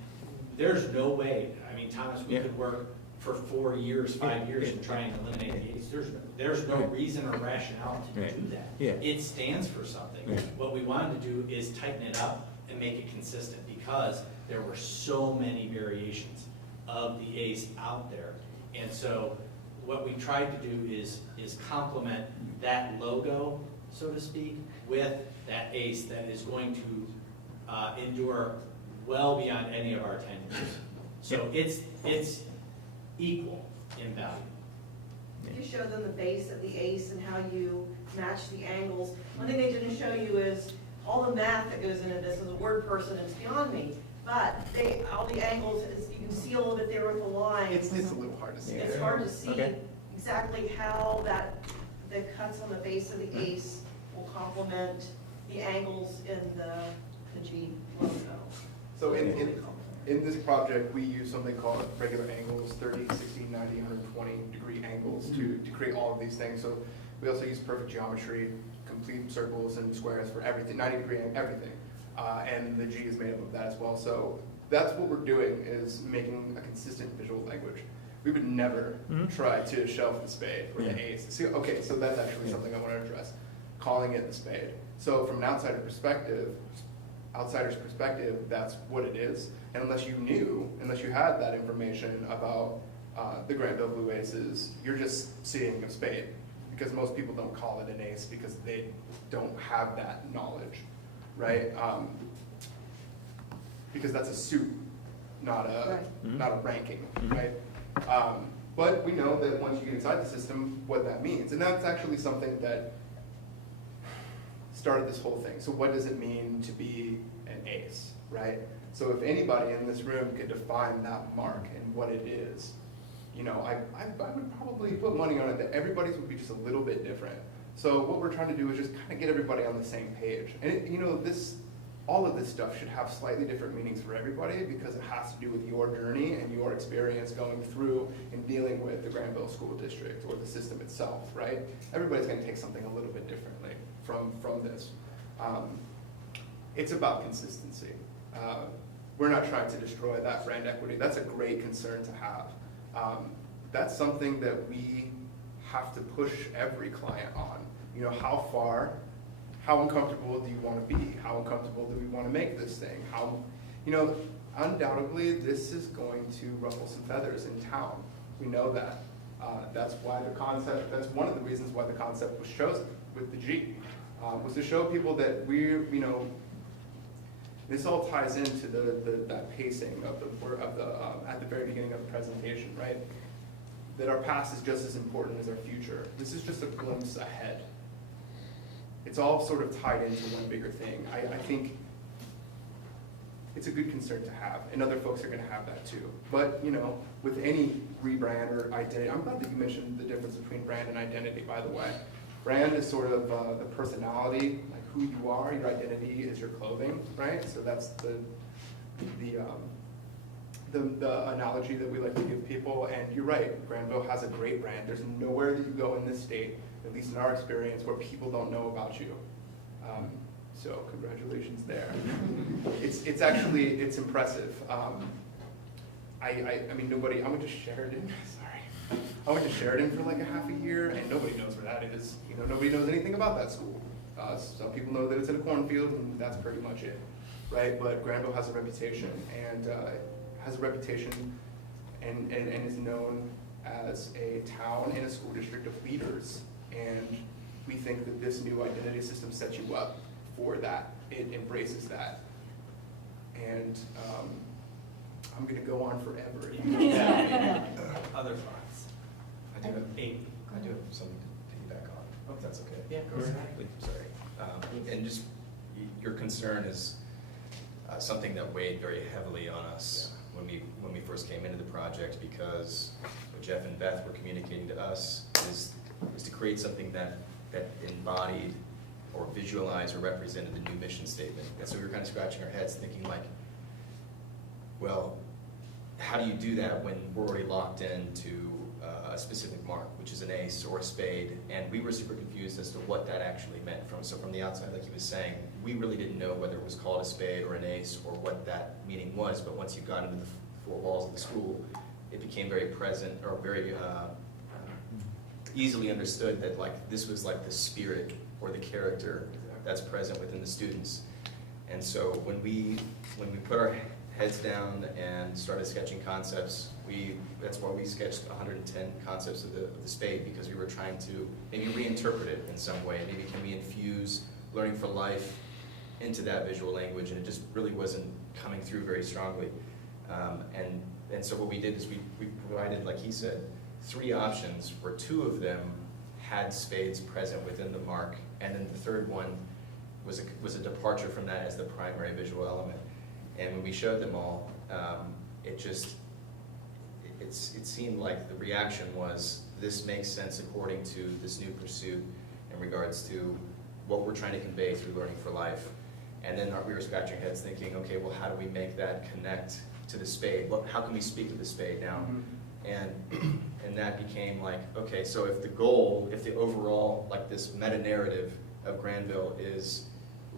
there's no way, I mean, Thomas, we could work for 4 years, 5 years and try and eliminate the ACE. There's no reason or rationale to do that. Yeah. It stands for something. Yeah. What we wanted to do is tighten it up and make it consistent because there were so many variations of the ACE out there. And so what we tried to do is complement that logo, so to speak, with that ACE that is going to endure well beyond any of our tenures. So it's equal in value. You show them the base of the ACE and how you match the angles. One thing they didn't show you is all the math that goes into this. As a word person, it's beyond me. But all the angles, you can see a little bit there with the lines. It's a little hard to see. It's hard to see exactly how the cuts on the base of the ACE will complement the angles in the G logo. So in this project, we use something called regular angles, 30, 60, 90, 120 degree angles to create all of these things. So we also use perfect geometry, complete circles and squares for everything, 90 degree everything. And the G is made up of that as well. So that's what we're doing, is making a consistent visual language. We would never try to shelf the spade or the ACE. See, okay, so that's actually something I want to address, calling it the spade. So from an outsider's perspective, that's what it is. And unless you had that information about the Granville Blue Aces, you're just seeing a spade, because most people don't call it an ace because they don't have that knowledge, right? Because that's a suit, not a ranking, right? But we know that once you get inside the system, what that means. And that's actually something that started this whole thing. So what does it mean to be an ace, right? So if anybody in this room could define that mark and what it is, I would probably put money on it that everybody's would be just a little bit different. So what we're trying to do is just kind of get everybody on the same page. And all of this stuff should have slightly different meanings for everybody, because it has to do with your journey and your experience going through and dealing with the Granville School District or the system itself, right? Everybody's going to take something a little bit differently from this. It's about consistency. We're not trying to destroy that brand equity. That's a great concern to have. That's something that we have to push every client on. How uncomfortable do you want to be? How uncomfortable do we want to make this thing? Undoubtedly, this is going to ruffle some feathers in town. We know that. That's why the concept, that's one of the reasons why the concept was chosen with the G, was to show people that this all ties into that pacing of at the very beginning of the presentation, right? That our past is just as important as our future. This is just a glimpse ahead. It's all sort of tied into one bigger thing. I think it's a good concern to have, and other folks are going to have that too. But with any rebrand or identity, I'm glad that you mentioned the difference between brand and identity, by the way. Brand is sort of the personality, like who you are. Your identity is your clothing, right? So that's the analogy that we like to give people. And you're right, Granville has a great brand. There's nowhere that you go in this state, at least in our experience, where people don't know about you. So congratulations there. It's actually impressive. I mean, nobody. I went to Sheridan. Sorry, I went to Sheridan for like a half a year, and nobody knows where that is. Nobody knows anything about that school. Some people know that it's in a cornfield, and that's pretty much it, right? But Granville has a reputation, and is known as a town and a school district of leaders. And we think that this new identity system sets you up for that. It embraces that. And I'm going to go on forever. Other thoughts? I do have something to piggyback on, if that's okay. Yeah, go ahead. Sorry. And just, your concern is something that weighed very heavily on us when we first came into the project, because what Jeff and Beth were communicating to us is to create something that embodied or visualized or represented the new mission statement. And so we were kind of scratching our heads thinking like, well, how do you do that when we're already locked into a specific mark, which is an ace or a spade? And we were super confused as to what that actually meant. From the outside, like he was saying, we really didn't know whether it was called a spade or an ace or what that meaning was. But once you got into the four walls of the school, it became very present, or very easily understood that like this was like the spirit or the character that's present within the students. And so when we put our heads down and started sketching concepts, that's why we sketched 110 concepts of the spade, because we were trying to maybe reinterpret it in some way. Maybe can we infuse learning for life into that visual language, and it just really wasn't coming through very strongly. And so what we did is we provided, like he said, 3 options, where 2 of them had spades present within the mark, and then the third one was a departure from that as the primary visual element. And when we showed them all, it seemed like the reaction was, this makes sense according to this new pursuit in regards to what we're trying to convey through learning for life. And then we were scratching our heads thinking, okay, well, how do we make that connect to the spade? How can we speak to the spade now? Mm-hmm. And that became like, okay, so if the overall, like this meta-narrative of Granville is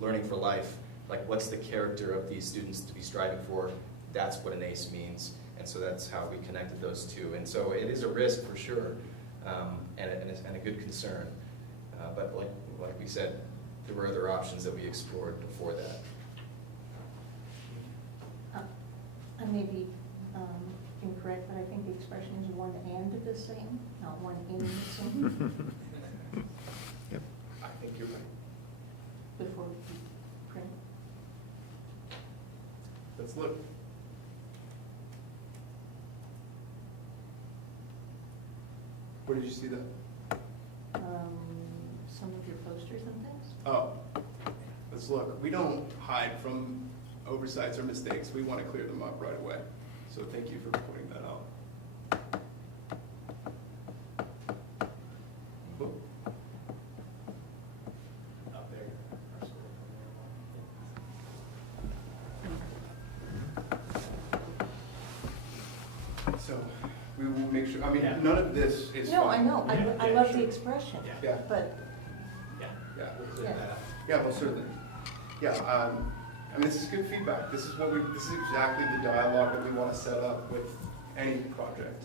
learning for life, like what's the character of these students to be striving for? That's what an ACE means. And so that's how we connected those 2. And so it is a risk for sure, and a good concern. But like we said, there were other options that we explored before that. I may be incorrect, but I think the expression is one and the same, not one in the same. Yep. I think you're right. Before we print. Let's look. Where did you see that? Some of your posters and things. Oh, let's look. We don't hide from oversights or mistakes. We want to clear them up right away. So thank you for pointing that out. Whoop. Up there, our school. So we will make sure, I mean, Yeah. none of this is No, fun. I know, Yeah, I yeah, love sure. the expression, Yeah, but yeah, We'll clear that up. yeah, well, certainly. Yeah, I mean, this is good feedback. This is exactly the dialogue that we want to set up with any project.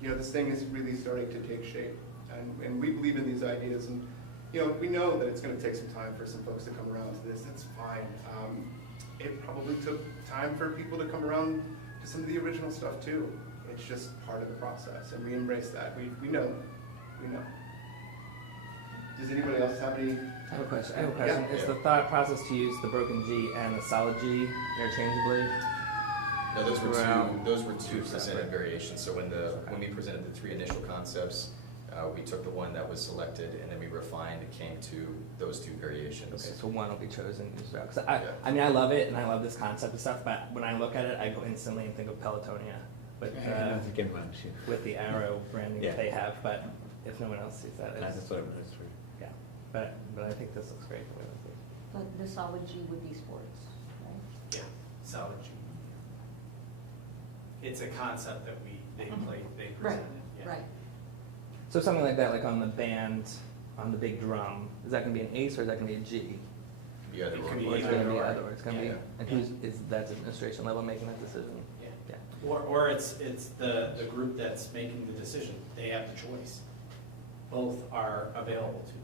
This thing is really starting to take shape, and we believe in these ideas, and we know that it's going to take some time for some folks to come around to this. That's fine. It probably took time for people to come around to some of the original stuff too. It's just part of the process, and we embrace that. We know. Does anybody else have any? I have a question. Yeah. Is the thought process to use the broken G and the solid G interchangeably? No, those were Wow. two presented variations. So when we presented the three initial concepts, we took the one that was selected and then we refined and came to those two variations. Okay, so one will be chosen. Because I mean, I love it and I love this concept and stuff, but when I look at it, I go instantly and think of Pelotonia with the arrow branding that they have. But if no one else sees that, That's what it was for. yeah. But I think this looks great. The way it looks. But the solid G would be sports, right? Yeah, solid G. It's a concept that they presented. Yeah. Right. So something like that, like on the band, on the big drum, is that going to be an ace or is that going to be a G? The other It one. could be Or it's either going to be or. either or. It's going to Yeah. be, and that's administration level making that decision? Yeah. Yeah. Or it's the group that's making the decision. They have the choice. Both are available to them.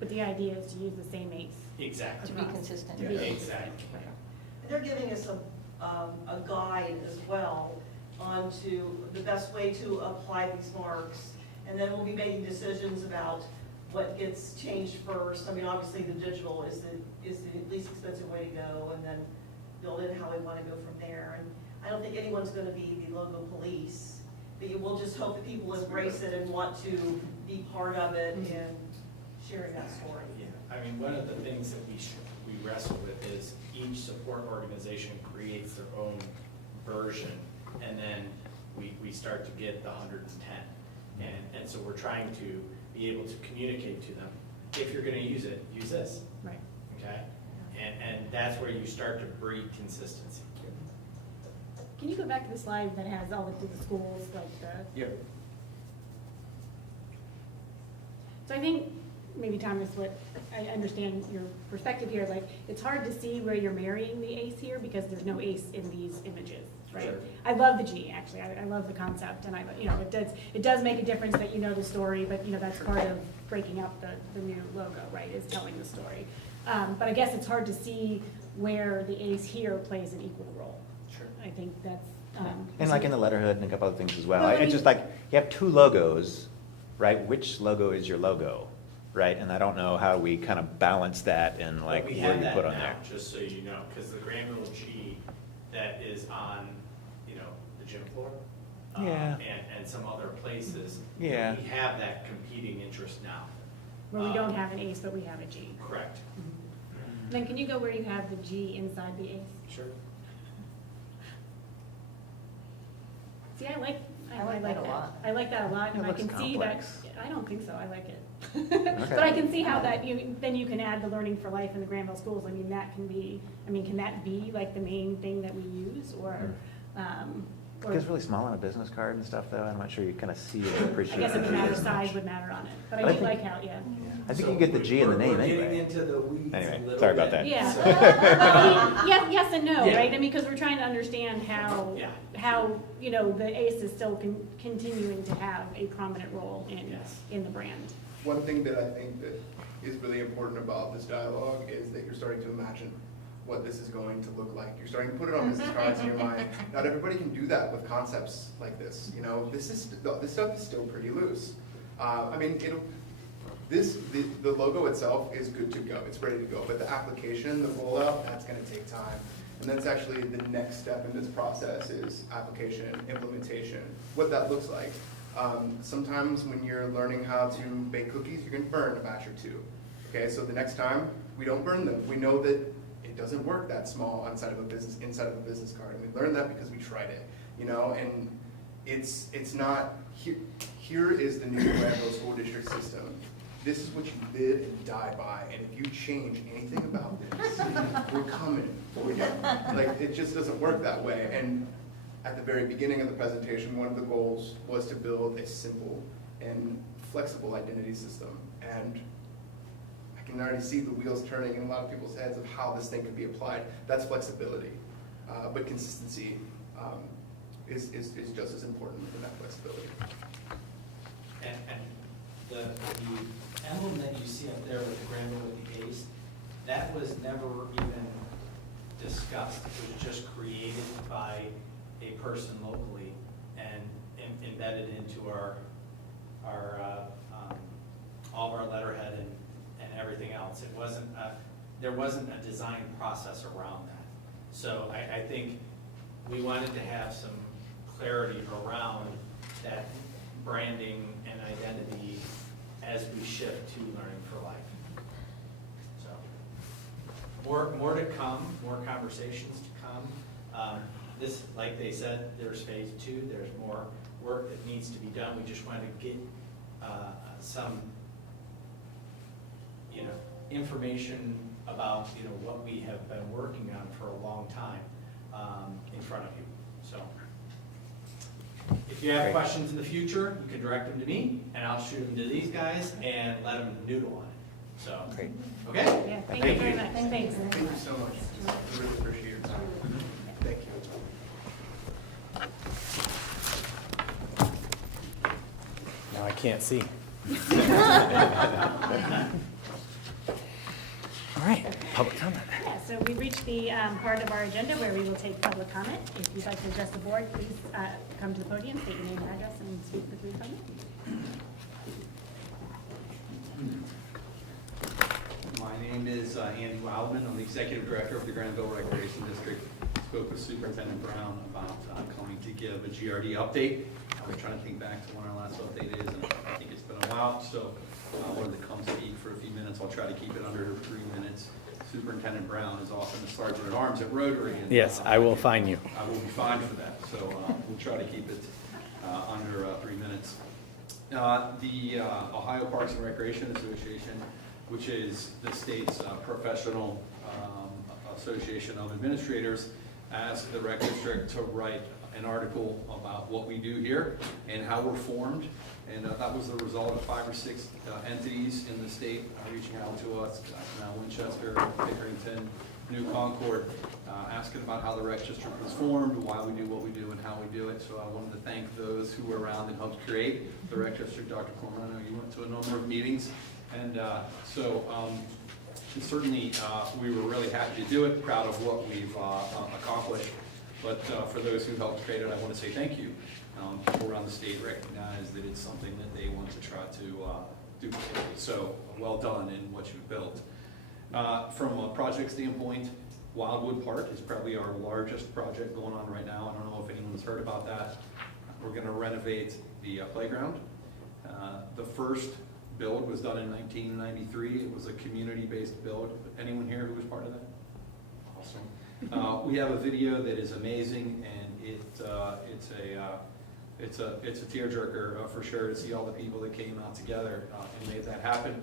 But the idea is to use the same ACE. Exactly. To be consistent. To be Exactly. And they're giving us a guide as well onto the best way to apply these marks. And then we'll be making decisions about what gets changed first. I mean, obviously, the digital is the least expensive way to go, and then build in how we want to go from there. And I don't think anyone's going to be the logo police, but we'll just hope that people embrace it and want to be part of it and sharing that story. Yeah, I mean, one of the things that we wrestle with is each support organization creates their own version, and then we start to get the 110. And so we're trying to be able to communicate to them, if you're gonna use it, use this, Right. okay? And that's where you start to breed consistency. Can you go back to the slide that has all the schools, like the? Yep. So I think, maybe Thomas, what, I understand your perspective here, like, it's hard to see where you're marrying the ACE here because there's no ACE in these images, right? Sure. I love the G, actually, I love the concept, and it does make a difference that you know the story, but, that's part of breaking up the new logo, right, is telling the story. But I guess it's hard to see where the ACE here plays an equal role. Sure. I think that's. And like in the letterhead and a couple other things as well. Well, I It's just mean- like, you have two logos, right? Which logo is your logo, right? And I don't know how we kind of balance that and like But we where have you that put on now, there. just so you know, because the Granville G that is on, the gym floor. Yeah. And some other places. Yeah. We have that competing interest now. Where we don't have an ACE, but we have a G. Correct. Then can you go where you have the G inside the ACE? Sure. See, I like like that a lot. I like that a lot, It and I looks can see that, complex. I don't think so, I like it. But I can see how that, then you can add the learning for life in the Granville schools, can that be like the main thing that we use, or? It's really small on a business card and stuff though. I'm not sure you kind of see it or I appreciate it. guess it would matter, as much. size would matter on it, but But I I do think- like how, yeah. I think you get the G in the name We're getting anyway. into the weeds a Anyway, little sorry about bit. that. Yeah. So- Well, yes and no, Yeah. right? Because we're trying to understand how, Yeah. the ACE is still continuing to have a prominent role Yes. in the brand. One thing that I think that is really important about this dialogue is that you're starting to imagine what this is going to look like. You're starting to put it on business cards in your mind. Not everybody can do that with concepts like this. This stuff is still pretty loose. The logo itself is good to go. It's ready to go. But the application, the rollout, that's going to take time. And that's actually the next step in this process is application, implementation, what that looks like. Sometimes when you're learning how to bake cookies, you're going to burn a batch or two. Okay, so the next time we don't burn them. We know that it doesn't work that small inside of a business card. And we learned that because we tried it. And it's not here is the new Granville School District system. This is what you live and die by, and if you change anything about this, we're coming for you. It just doesn't work that way. And at the very beginning of the presentation, one of the goals was to build a simple and flexible identity system. And I can already see the wheels turning in a lot of people's heads of how this thing could be applied. That's flexibility, but consistency is just as important than that flexibility. And the emblem that you see up there with the Granville with the ACE, that was never even discussed. It was just created by a person locally embedded into our all of our letterhead and everything else. It wasn't there wasn't a design process around that. So I think we wanted to have some clarity around that branding and identity as we shift to Learning for Life. So more to come, more conversations to come. This, like they said, there's phase 2. There's more work that needs to be done. We just want to get some, information about, what we have been working on for a long time in front of you. So if you have questions in the future, you can direct them to me, and I'll shoot them to these guys and let them noodle on it. So, Great. Okay? Yeah, thank you very much. Thanks. Thank you so much. I really appreciate your time. Thank you. Now I can't see. All right, public comment. Yeah, so we reached the part of our agenda where we will take public comment. If you'd like to address the board, please come to the podium, state your name and address, and speak with the public. My name is Andy Wildman. I'm the Executive Director of the Granville Recreation District. Spoke with Superintendent Brown about coming to give a GRD update. I was trying to think back to when our last update is, and I think it's been a while, so I wanted to come speak for a few minutes. I'll try to keep it under 3 minutes. Superintendent Brown is often the sergeant at arms at Rotary. And, Yes, I will find you. I will be fine for that, so we'll try to keep it under 3 minutes. The Ohio Parks and Recreation Association, which is the state's professional association of administrators, asked the rec district to write an article about what we do here and how we're formed. And that was the result of 5 or 6 entities in the state reaching out to us, now Winchester, Pickerington, New Concord, asking about how the rec district was formed, why we do what we do, and how we do it. So I wanted to thank those who were around and helped create the rec district. Dr. Corman, I know you went to a number of meetings. And certainly we were really happy to do it, proud of what we've accomplished. But for those who helped create it, I want to say thank you. People around the state recognize that it's something that they want to try to duplicate. So well done in what you've built. From a project standpoint, Wildwood Park is probably our largest project going on right now. I don't know if anyone's heard about that. We're going to renovate the playground. The first build was done in 1993. It was a community-based build. Anyone here who was part of that? Awesome. We have a video that is amazing, and it's a tearjerker for sure to see all the people that came out together and made that happen.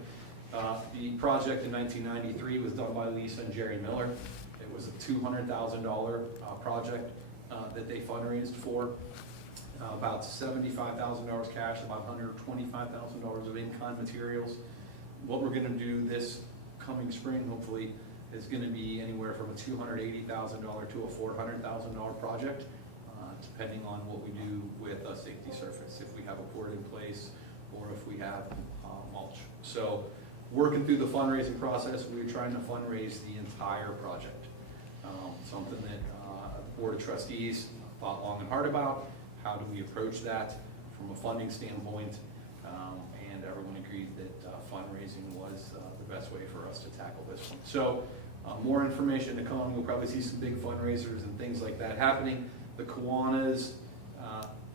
The project in 1993 was done by Lisa and Jerry Miller. It was a $200,000 project that they fundraised for. About $75,000 cash, about $125,000 of in-kind materials. What we're going to do this coming spring, hopefully, is going to be anywhere from a $280,000 to a $400,000 project, depending on what we do with a safety surface, if we have a board in place or if we have mulch. So working through the fundraising process, we're trying to fundraise the entire project. Something that the Board of Trustees thought long and hard about. How do we approach that from a funding standpoint? And everyone agreed that fundraising was the best way for us to tackle this one. So more information to come. We'll probably see some big fundraisers and things like that happening. The Kiwanis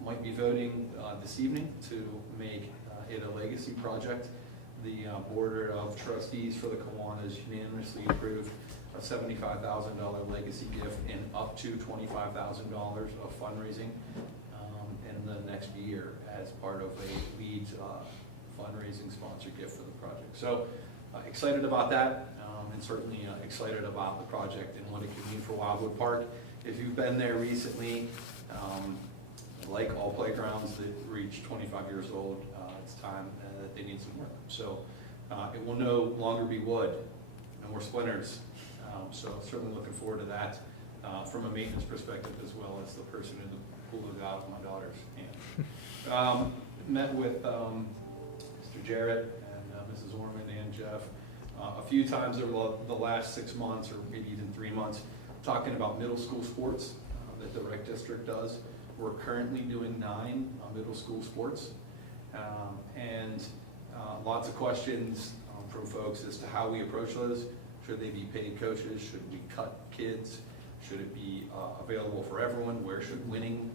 might be voting this evening to make it a legacy project. The Board of Trustees for the Kiwanis unanimously approved a $75,000 legacy gift and up to $25,000 of fundraising in the next year as part of a lead fundraising sponsor gift for the project. So excited about that, and certainly excited about the project and what it can mean for Wildwood Park. If you've been there recently, like all playgrounds that reach 25 years old, it's time that they need some work. So it will no longer be wood, no more splinters. So certainly looking forward to that from a maintenance perspective, as well as the person in the pool of God, my daughter's hand. Met with Mr. Jarrett and Mrs. Orman and Jeff a few times over the last 6 months, or maybe even 3 months, talking about middle school sports that the rec district does. We're currently doing 9 middle school sports. And lots of questions from folks as to how we approach those. Should they be paid coaches? Should we cut kids? Should it be available for everyone? Where should winning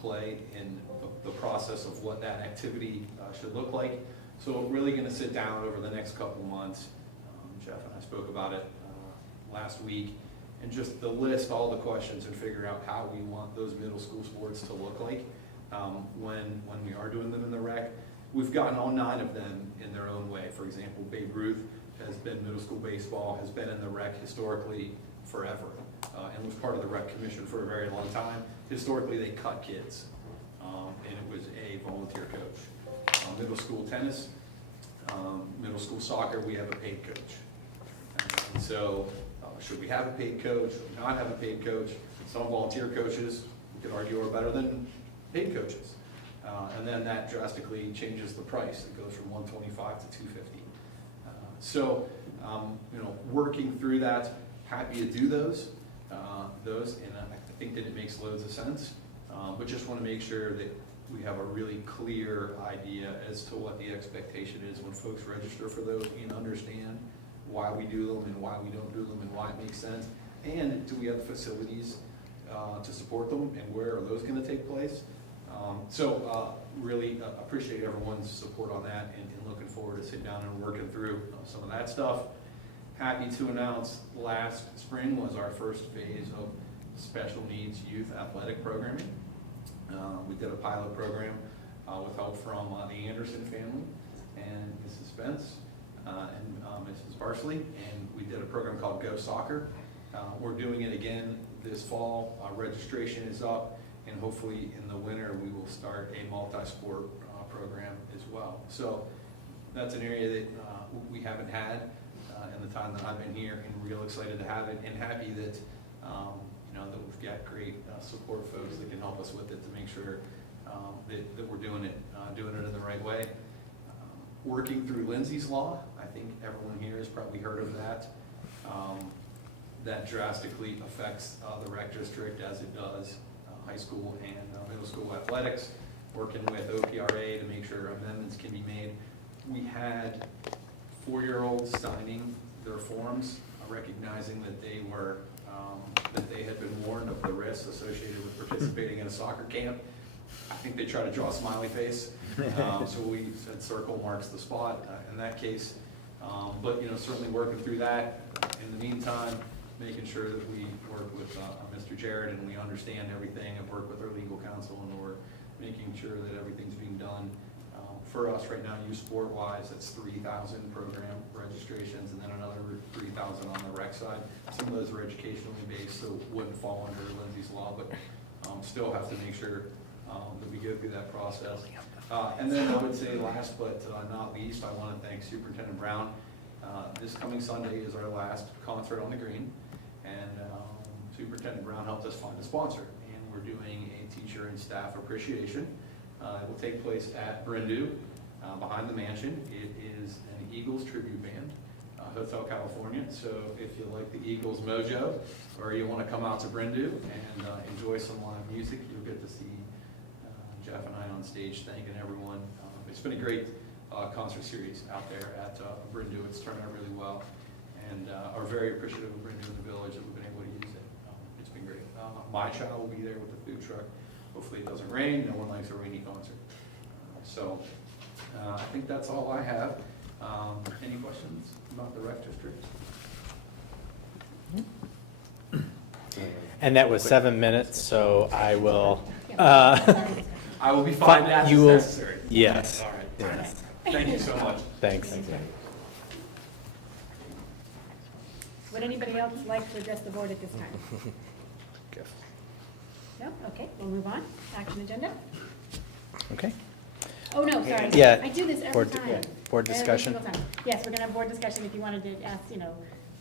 play in the process of what that activity should look like? So we're really going to sit down over the next couple months. Jeff and I spoke about it last week, and just to list all the questions and figure out how we want those middle school sports to look like when we are doing them in the rec. We've gotten all 9 of them in their own way. For example, Babe Ruth has been middle school baseball, has been in the rec historically forever, and was part of the rec commission for a very long time. Historically, they cut kids, and it was a volunteer coach. Middle school tennis, middle school soccer, we have a paid coach. And so, should we have a paid coach? Should we not have a paid coach? Some volunteer coaches, we could argue, are better than paid coaches. And then that drastically changes the price. It goes from $125 to $250. So, working through that, happy to do those, and I think that it makes loads of sense. But just want to make sure that we have a really clear idea as to what the expectation is when folks register for those, and understand why we do them and why we don't do them and why it makes sense. And do we have the facilities to support them, and where are those going to take place? Really appreciate everyone's support on that, and looking forward to sitting down and working through some of that stuff. Happy to announce last spring was our first phase of special needs youth athletic programming. We did a pilot program with help from the Anderson family and Mrs. Spence and Mrs. Barsley, and we did a program called Go Soccer. We're doing it again this fall. Registration is up, and hopefully in the winter we will start a multi-sport program as well. So that's an area that we haven't had in the time that I've been here, and real excited to have it, and happy that that we've got great support folks that can help us with it to make sure that we're doing it in the right way. Working through Lindsay's Law, I think everyone here has probably heard of that. That drastically affects the rec district as it does high school and middle school athletics. Working with OPRA to make sure amendments can be made. We had 4-year-olds signing their forms, recognizing that they were that they had been warned of the risks associated with participating in a soccer camp. I think they tried to draw a smiley face, so we said circle marks the spot in that case. But certainly working through that. In the meantime, making sure that we work with Mr. Jared and we understand everything, and work with our legal counsel, and we're making sure that everything's being done. For us right now, youth sport wise, it's 3,000 program registrations, and then another 3,000 on the rec side. Some of those are educationally based, so wouldn't fall under Lindsay's Law, but still have to make sure that we go through that process. And then I would say last but not least, I want to thank Superintendent Brown. This coming Sunday is our last concert on the green, and Superintendent Brown helped us find a sponsor, and we're doing a teacher and staff appreciation. It will take place at Brindou, behind the mansion. It is an Eagles tribute band, Hotel California. So if you like the Eagles mojo, or you want to come out to Brindou and enjoy some live music, you'll get to see Jeff and I on stage thanking everyone. It's been a great concert series out there at Brindou. It's turned out really well, and are very appreciative of Brindou and the village that we've been able to use it. It's been great. My child will be there with the food truck. Hopefully it doesn't rain. No one likes a rainy concert. I think that's all I have. Any questions about the rec district? And that was 7 minutes, so I will. I will be 5 minutes You will. necessary. Yes. All right. Yes. Thank you so much. Thanks. Would anybody else like to address the board at this time? No? Okay, we'll move on. Action agenda? Okay. Oh, no, sorry. Yeah. I do this every Board- time. yeah, board Every discussion. single time. Yes, we're gonna have board discussion if you wanted to ask,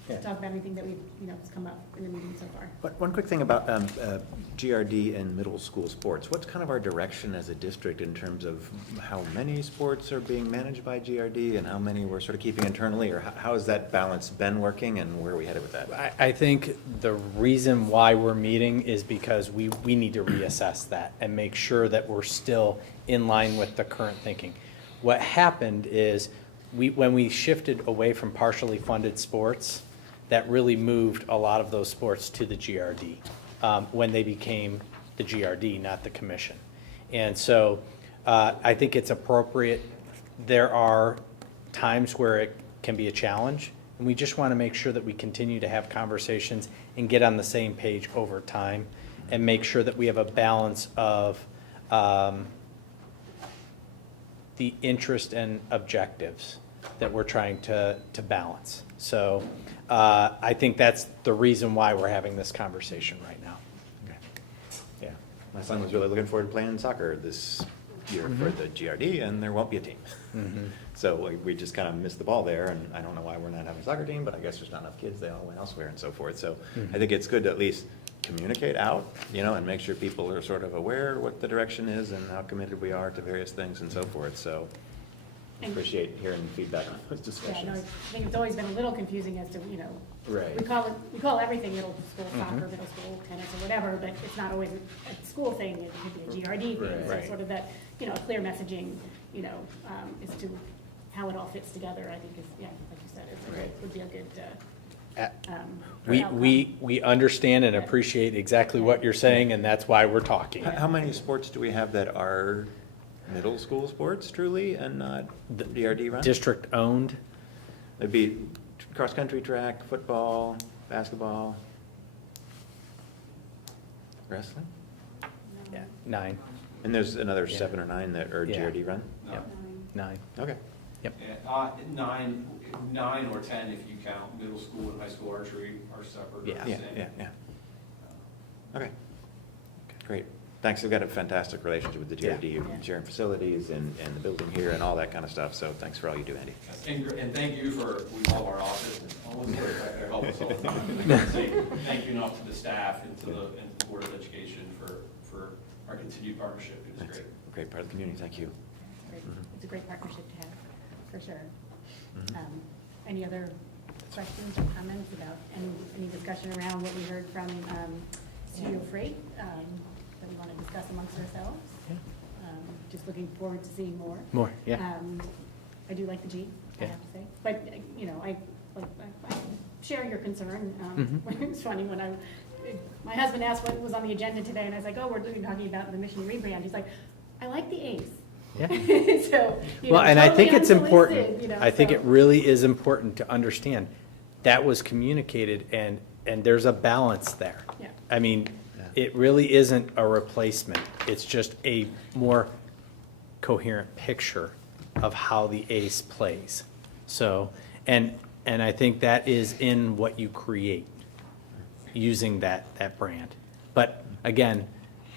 Yeah. talk about anything that we've, has come up in the meeting so far. But one quick thing about GRD and middle school sports. What's kind of our direction as a district in terms of how many sports are being managed by GRD and how many we're sort of keeping internally? Or how has that balance been working and where are we headed with that? I think the reason why we're meeting is because we need to reassess that and make sure that we're still in line with the current thinking. What happened is when we shifted away from partially funded sports, that really moved a lot of those sports to the GRD when they became the GRD, not the commission. And so I think it's appropriate. There are times where it can be a challenge, and we just want to make sure that we continue to have conversations and get on the same page over time and make sure that we have a balance of the interest and objectives that we're trying to balance. So I think that's the reason why we're having this conversation right now. Yeah, my son was really looking forward to playing soccer this year for the GRD, and there won't be a team. So we just kind of missed the ball there, and I don't know why we're not having a soccer team, but I guess there's not enough kids, they all went elsewhere and so forth. So I think it's good to at least communicate out, and make sure people are sort of aware what the direction is and how committed we are to various things and so forth. So appreciate hearing feedback on those Yeah, discussions. no, I think it's always been a little confusing as to, Right. we call everything middle school soccer, middle school tennis or whatever, but it's not always a school thing, it could be a GRD thing. So Right. sort of that, clear messaging, as to how it all fits together, I think is, like you said, would be a good, outcome. We understand and appreciate exactly what you're saying, and that's why we're talking. How many sports do we have that are middle school sports truly and not DRD run? District owned? It'd be cross-country track, football, basketball, wrestling? Yeah, 9. And there's another Yeah. 7 or 9 that are Yeah. GRD run? Yep, 9. Okay. Yep. Yeah, 9 or 10 if you count middle school and high school archery are separate. Yeah. Yeah. Okay, great. Thanks, we've got a fantastic relationship with the GRD, Yeah. sharing facilities and the building here and all that kind of stuff, so thanks for all you do, Andy. And thank you we love our office, and all those folks back there help us all the time. I gotta say thank you enough to the staff and to the Board of Education for our continued partnership. It was That's great. a great part of the community, thank you. It's a great partnership to have, for sure. Mhm. Any other questions or comments about any discussion around what we heard from Studio Freight that we want to discuss amongst ourselves? Just looking forward to seeing more. More, yeah. I do like the Jeep, I Yeah. have to say. But, I share your concern. It was funny when my husband asked what was on the agenda today, and I was like, oh, we're talking about the Mission rebrand. He's like, I like the Ace. Yeah. So, Well, and I think totally it's important, unsolicited, I think so- it really is important to understand that was communicated and there's a balance there. Yeah. I mean, it really isn't a replacement. It's just a more coherent picture of how the ACE plays. So, and I think that is in what you create, using that brand. But again,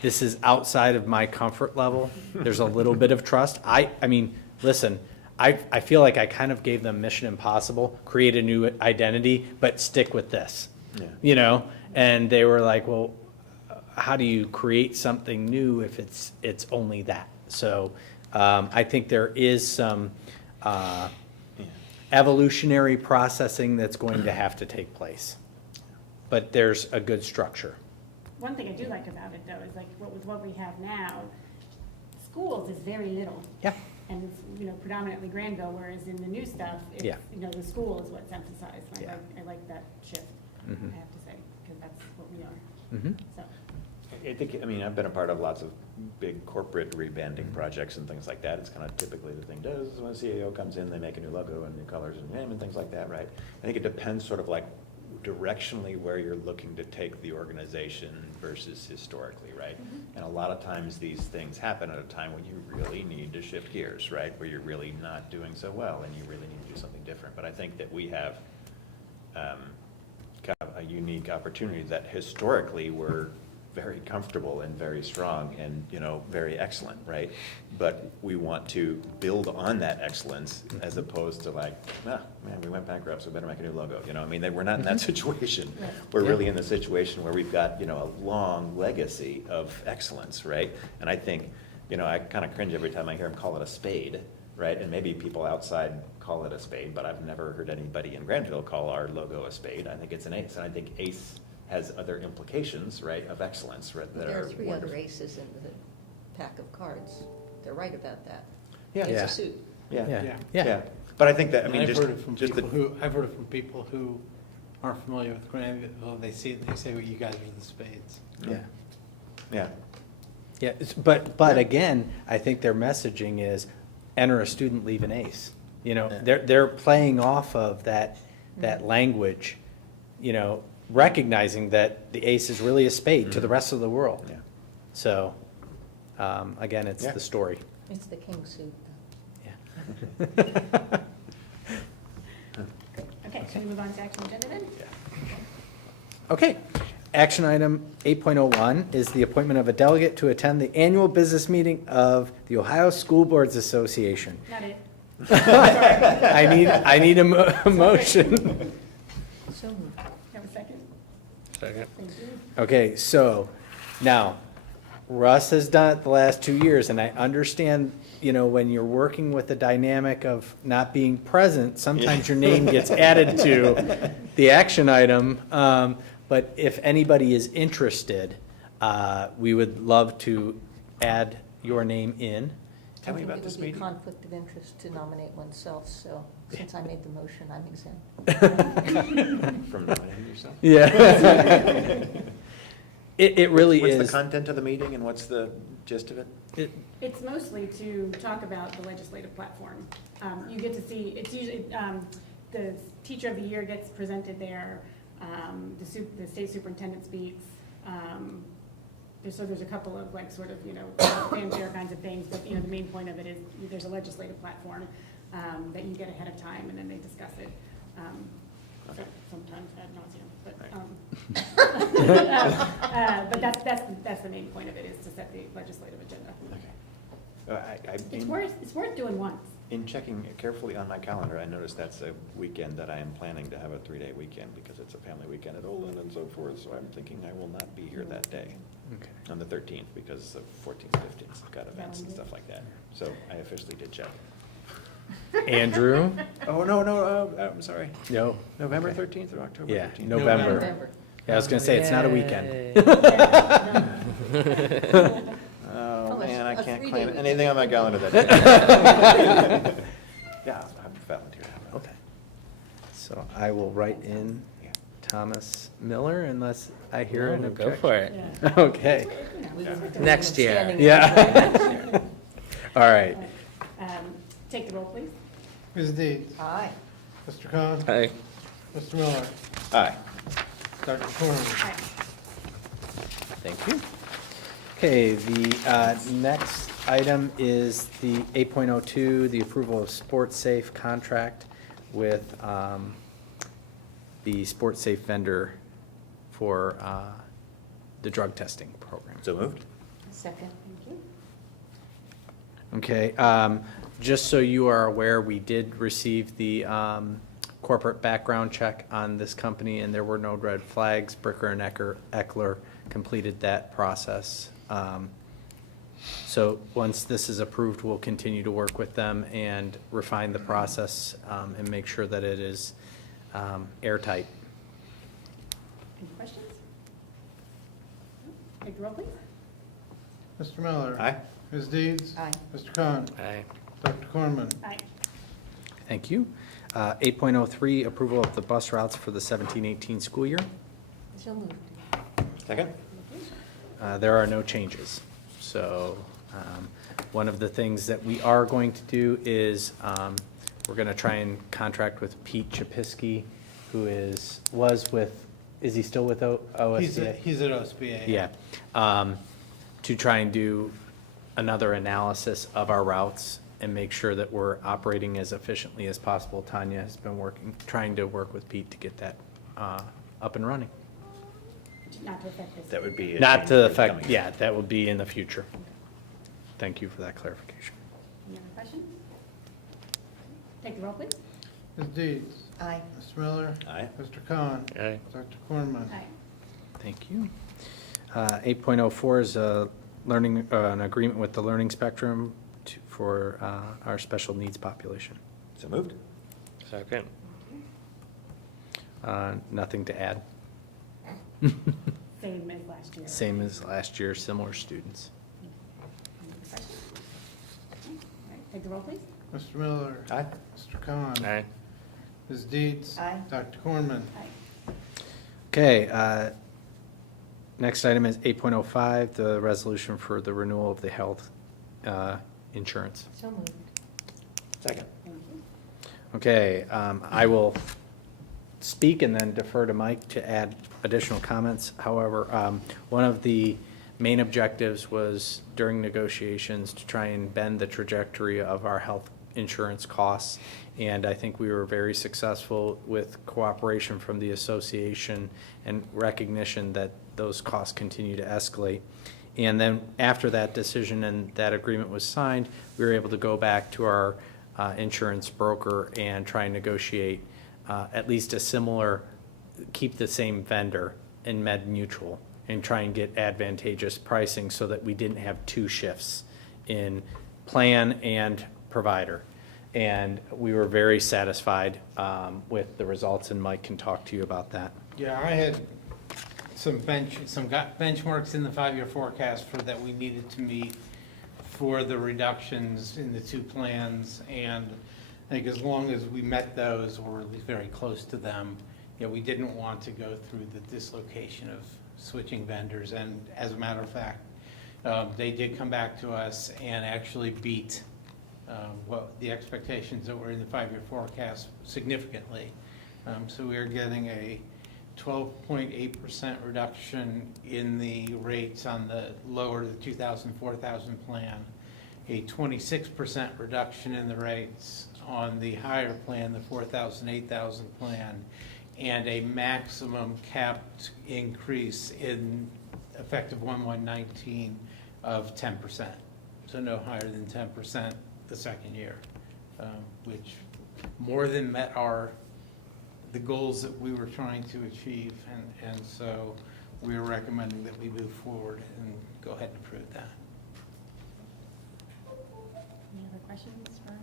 this is outside of my comfort level. There's a little bit of trust. I mean, listen, I feel like I kind of gave them Mission Impossible, create a new identity, but stick with this. Yeah. And they were like, well, how do you create something new if it's only that? So I think there is some evolutionary processing that's going to have to take place. But there's a good structure. One thing I do like about it, though, is like with what we have now, schools is very little. Yeah. And it's, predominantly Granville, whereas in the new stuff, it's, Yeah. The school is what's emphasized. And Yeah. I like that shift, I Mhm. have to say, because that's what we are. Mhm. So, I've been a part of lots of big corporate rebanding projects and things like that. It's kind of typically the thing does, when a CAO comes in, they make a new logo and new colors and name and things like that, right? I think it depends sort of like directionally where you're looking to take the organization versus historically, right? And a lot of times these things happen at a time when you really need to shift gears, right? Where you're really not doing so well and you really need to do something different. But I think that we have kind of a unique opportunity that historically we're very comfortable and very strong and, very excellent, right? But we want to build on that excellence as opposed to like, man, we went bankrupt, so we better make a new logo, I mean, we're not in that situation. We're really in the situation where we've got, a long legacy of excellence, right? And I think, I kind of cringe every time I hear them call it a spade, right? And maybe people outside call it a spade, but I've never heard anybody in Granville call our logo a spade. I think it's an ace, and I think ace has other implications, right, of excellence, right, that There are are 3 wonderful. other aces in the pack of cards. They're right about that. Yeah. It's Yeah. a suit. Yeah. But I think that, And I've just, heard it from just people the, who, I've heard it from people who aren't familiar with Granville, they say, well, you guys are the spades. yeah, Yeah, but again, I think their messaging is enter a student, leave an ace. They're playing off of that language, recognizing that the ace is really a spade to the rest of the world. yeah. So, again, it's Yeah. the story. It's the king suit, though. Yeah. Okay, should we move on to action agenda then? Okay, action item 8.01 is the appointment of a delegate to attend the annual business meeting of the Ohio School Boards Association. Not it. I need a motion. So moved. Have a second? Second. Thank you. Okay, so now Russ has done it the last 2 years, and I understand, when you're working with the dynamic of not being present, sometimes your name gets added to the action item. But if anybody is interested, we would love to add your name in. Tell me about this I think it would be a meeting. conflict of interest to nominate oneself, so since I made the motion, I'm exempt. From nominating yourself? Yeah. It really What's is. the content of the meeting and what's the gist of it? It's mostly to talk about the legislative platform. You get to see, it's usually, the teacher of the year gets presented there, the state superintendent speaks. So there's a couple of fanfare kinds of things, but, the main point of it is there's a legislative platform that you get ahead of time and then they discuss it. Sometimes ad nauseum, but that's the main point of it, is to set the legislative agenda. It's worth doing once. In checking carefully on my calendar, I noticed that's a weekend that I am planning to have a 3-day weekend because it's a family weekend at Olin and so forth, so I'm thinking I will not be here that day. Okay. On the 13th, because the 14th, 15th, I've got events and stuff like that. So I officially did check. Andrew? Oh, no, I'm sorry. No. November 13th or October 13th? Yeah, November. November. Yeah, I was gonna say, it's not a weekend. Oh, Oh, man, I a can't 3-day claim weekend. anything on my calendar that day. Yeah, I'm volunteer. Okay. So I will write in Thomas Miller unless I hear an objection. Go for it. Yeah. Okay, We would do Next it year. standing yeah. All right. Take the roll, please. Ms. Deeds? Aye. Mr. Khan? Aye. Mr. Miller? Aye. Dr. Corman? Aye. Thank you. Okay, the next item is the 8.02, the approval of Sports Safe contract with the Sports Safe vendor for the drug testing program. So moved? Second. Thank you. Okay, just so you are aware, we did receive the corporate background check on this company, and there were no red flags. Bricker and Eckler completed that process. So once this is approved, we'll continue to work with them and refine the process and make sure that it is airtight. Any questions? Take the roll, please. Mr. Miller? Aye. Ms. Deeds? Aye. Mr. Khan? Aye. Dr. Corman? Aye. Thank you. 8.03, approval of the bus routes for the 17-18 school year. So moved. Second? There are no changes. So one of the things that we are going to do is we're going to try and contract with Pete Chapisky, who is he still with OSBA? He's at OSBA. Yeah. To try and do another analysis of our routes and make sure that we're operating as efficiently as possible. Tanya has been trying to work with Pete to get that up and running. Not to affect this. That would be. a Not change to for the affect, coming yeah, that would be in the future. Thank you for that clarification. Any other questions? Take the roll, please. Ms. Deeds? Aye. Mr. Miller? Aye. Mr. Khan? Aye. Dr. Cornman? Aye. Thank you. 8.04 is an agreement with the Learning Spectrum for our special needs population. So moved. Second. Nothing to add. Same as last year. Same as last year, similar students. Any other questions? Okay. All right, take the roll, please. Mr. Miller? Aye. Mr. Khan? Aye. Ms. Deeds? Aye. Dr. Cornman? Aye. Okay, next item is 8.05, the resolution for the renewal of the health insurance. So moved. Second. Thank you. Okay, I will speak and then defer to Mike to add additional comments. However, one of the main objectives was during negotiations to try and bend the trajectory of our health insurance costs. And I think we were very successful with cooperation from the association and recognition that those costs continue to escalate. And then after that decision and that agreement was signed, we were able to go back to our insurance broker and try and negotiate at least a similar, keep the same vendor in Med Mutual and try and get advantageous pricing so that we didn't have two shifts in plan and provider. And we were very satisfied with the results, and Mike can talk to you about that. Yeah, I had some benchmarks in the 5-year forecast for that we needed to meet for the reductions in the two plans, and I think as long as we met those, or at least very close to them, you know, we didn't want to go through the dislocation of switching vendors, and as a matter of fact, they did come back to us and actually beat what the expectations that were in the 5-year forecast significantly. So we are getting a 12.8% reduction in the rates on the lower, the 2,000, 4,000 plan, a 26% reduction in the rates on the higher plan, the 4,000, 8,000 plan, and a maximum capped increase in effective 1/1/19 of 10%. So no higher than 10% the second year, which more than met the goals that we were trying to achieve, and so we are recommending that we move forward and go ahead and approve that. Any other questions for?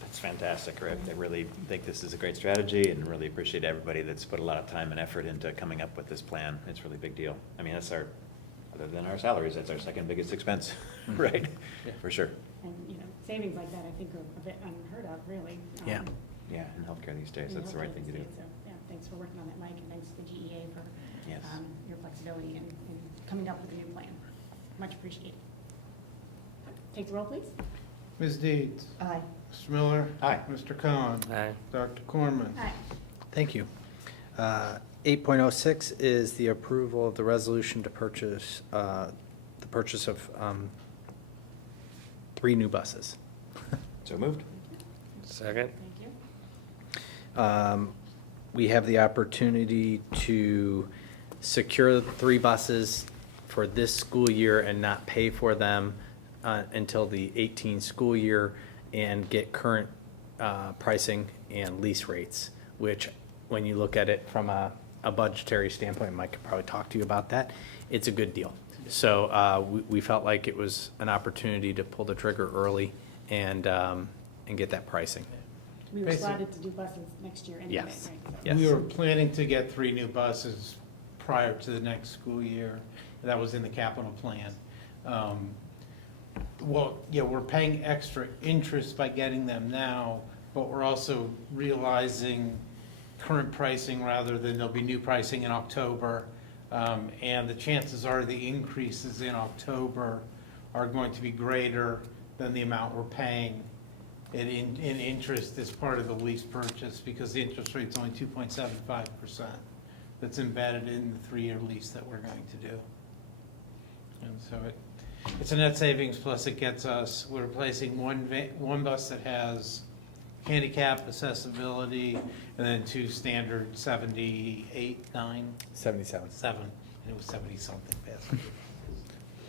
That's fantastic, Rick. I really think this is a great strategy and really appreciate everybody that's put a lot of time and effort into coming up with this plan. It's a really big deal. I mean, that's other than our salaries, that's our second biggest expense, right? Yeah. For sure. And, savings like that, I think, are a bit unheard of, really. Yeah. Yeah, in healthcare these days, in that's the right thing to do. healthcare these days. So, yeah, thanks for working on that, Mike, and thanks to the GEA for Yes. your flexibility in coming up with a new plan. Much appreciated. Take the roll, please. Ms. Deeds? Aye. Mr. Miller? Aye. Mr. Khan? Aye. Dr. Cornman? Aye. Thank you. 8.06 is the approval of the resolution to purchase, the purchase of 3 new buses. So moved. Second. Thank you. We have the opportunity to secure 3 buses for this school year and not pay for them until the 18 school year and get current pricing and lease rates, which when you look at it from a budgetary standpoint, Mike could probably talk to you about that, it's a good deal. So we felt like it was an opportunity to pull the trigger early and get that pricing. We were Basic- slotted to do buses next year anyway, right? Yes. So- Yes. We were planning to get 3 new buses prior to the next school year. That was in the capital plan. Well, yeah, we're paying extra interest by getting them now, but we're also realizing current pricing rather than there'll be new pricing in October. And the chances are the increases in October are going to be greater than the amount we're paying in interest as part of the lease purchase, because the interest rate's only 2.75%. That's embedded in the 3-year lease that we're going to do. And so it's a net savings, plus it gets us, we're replacing one bus that has handicap, accessibility, and then 2 standard 78, 9, 77. 7, and it was 70-something passengers.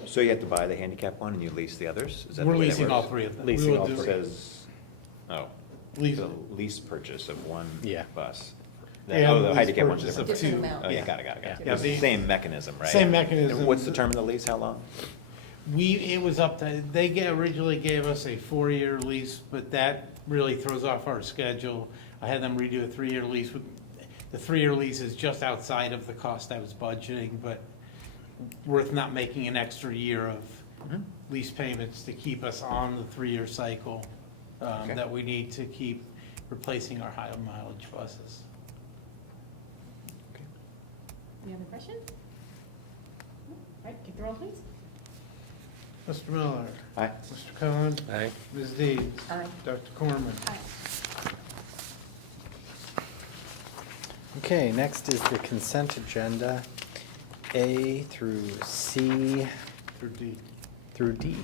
So you have to buy the handicap one and you lease the others? Is that the We're way that leasing all works? 3 of them. Leasing We will all do- It says, oh, Lease- the lease purchase of one Yeah. bus. And Oh, the lease handicap one's purchase different. of 2. Different amount. Oh, yeah, got it. Yeah, It's the the- same mechanism, right? Same mechanism. And what's the term of the lease? How long? It was up to, originally gave us a 4-year lease, but that really throws off our schedule. I had them redo a 3-year lease. The 3-year lease is just outside of the cost I was budgeting, but worth not making an extra year of Mhm. lease payments to keep us on the 3-year cycle Okay. that we need to keep replacing our high mileage buses. Any other questions? All right, take the roll, please. Mr. Miller? Aye. Mr. Cohen? Aye. Ms. Deeds? Aye. Dr. Corman? Aye. Okay, next is the consent agenda, A through C Through D. through D.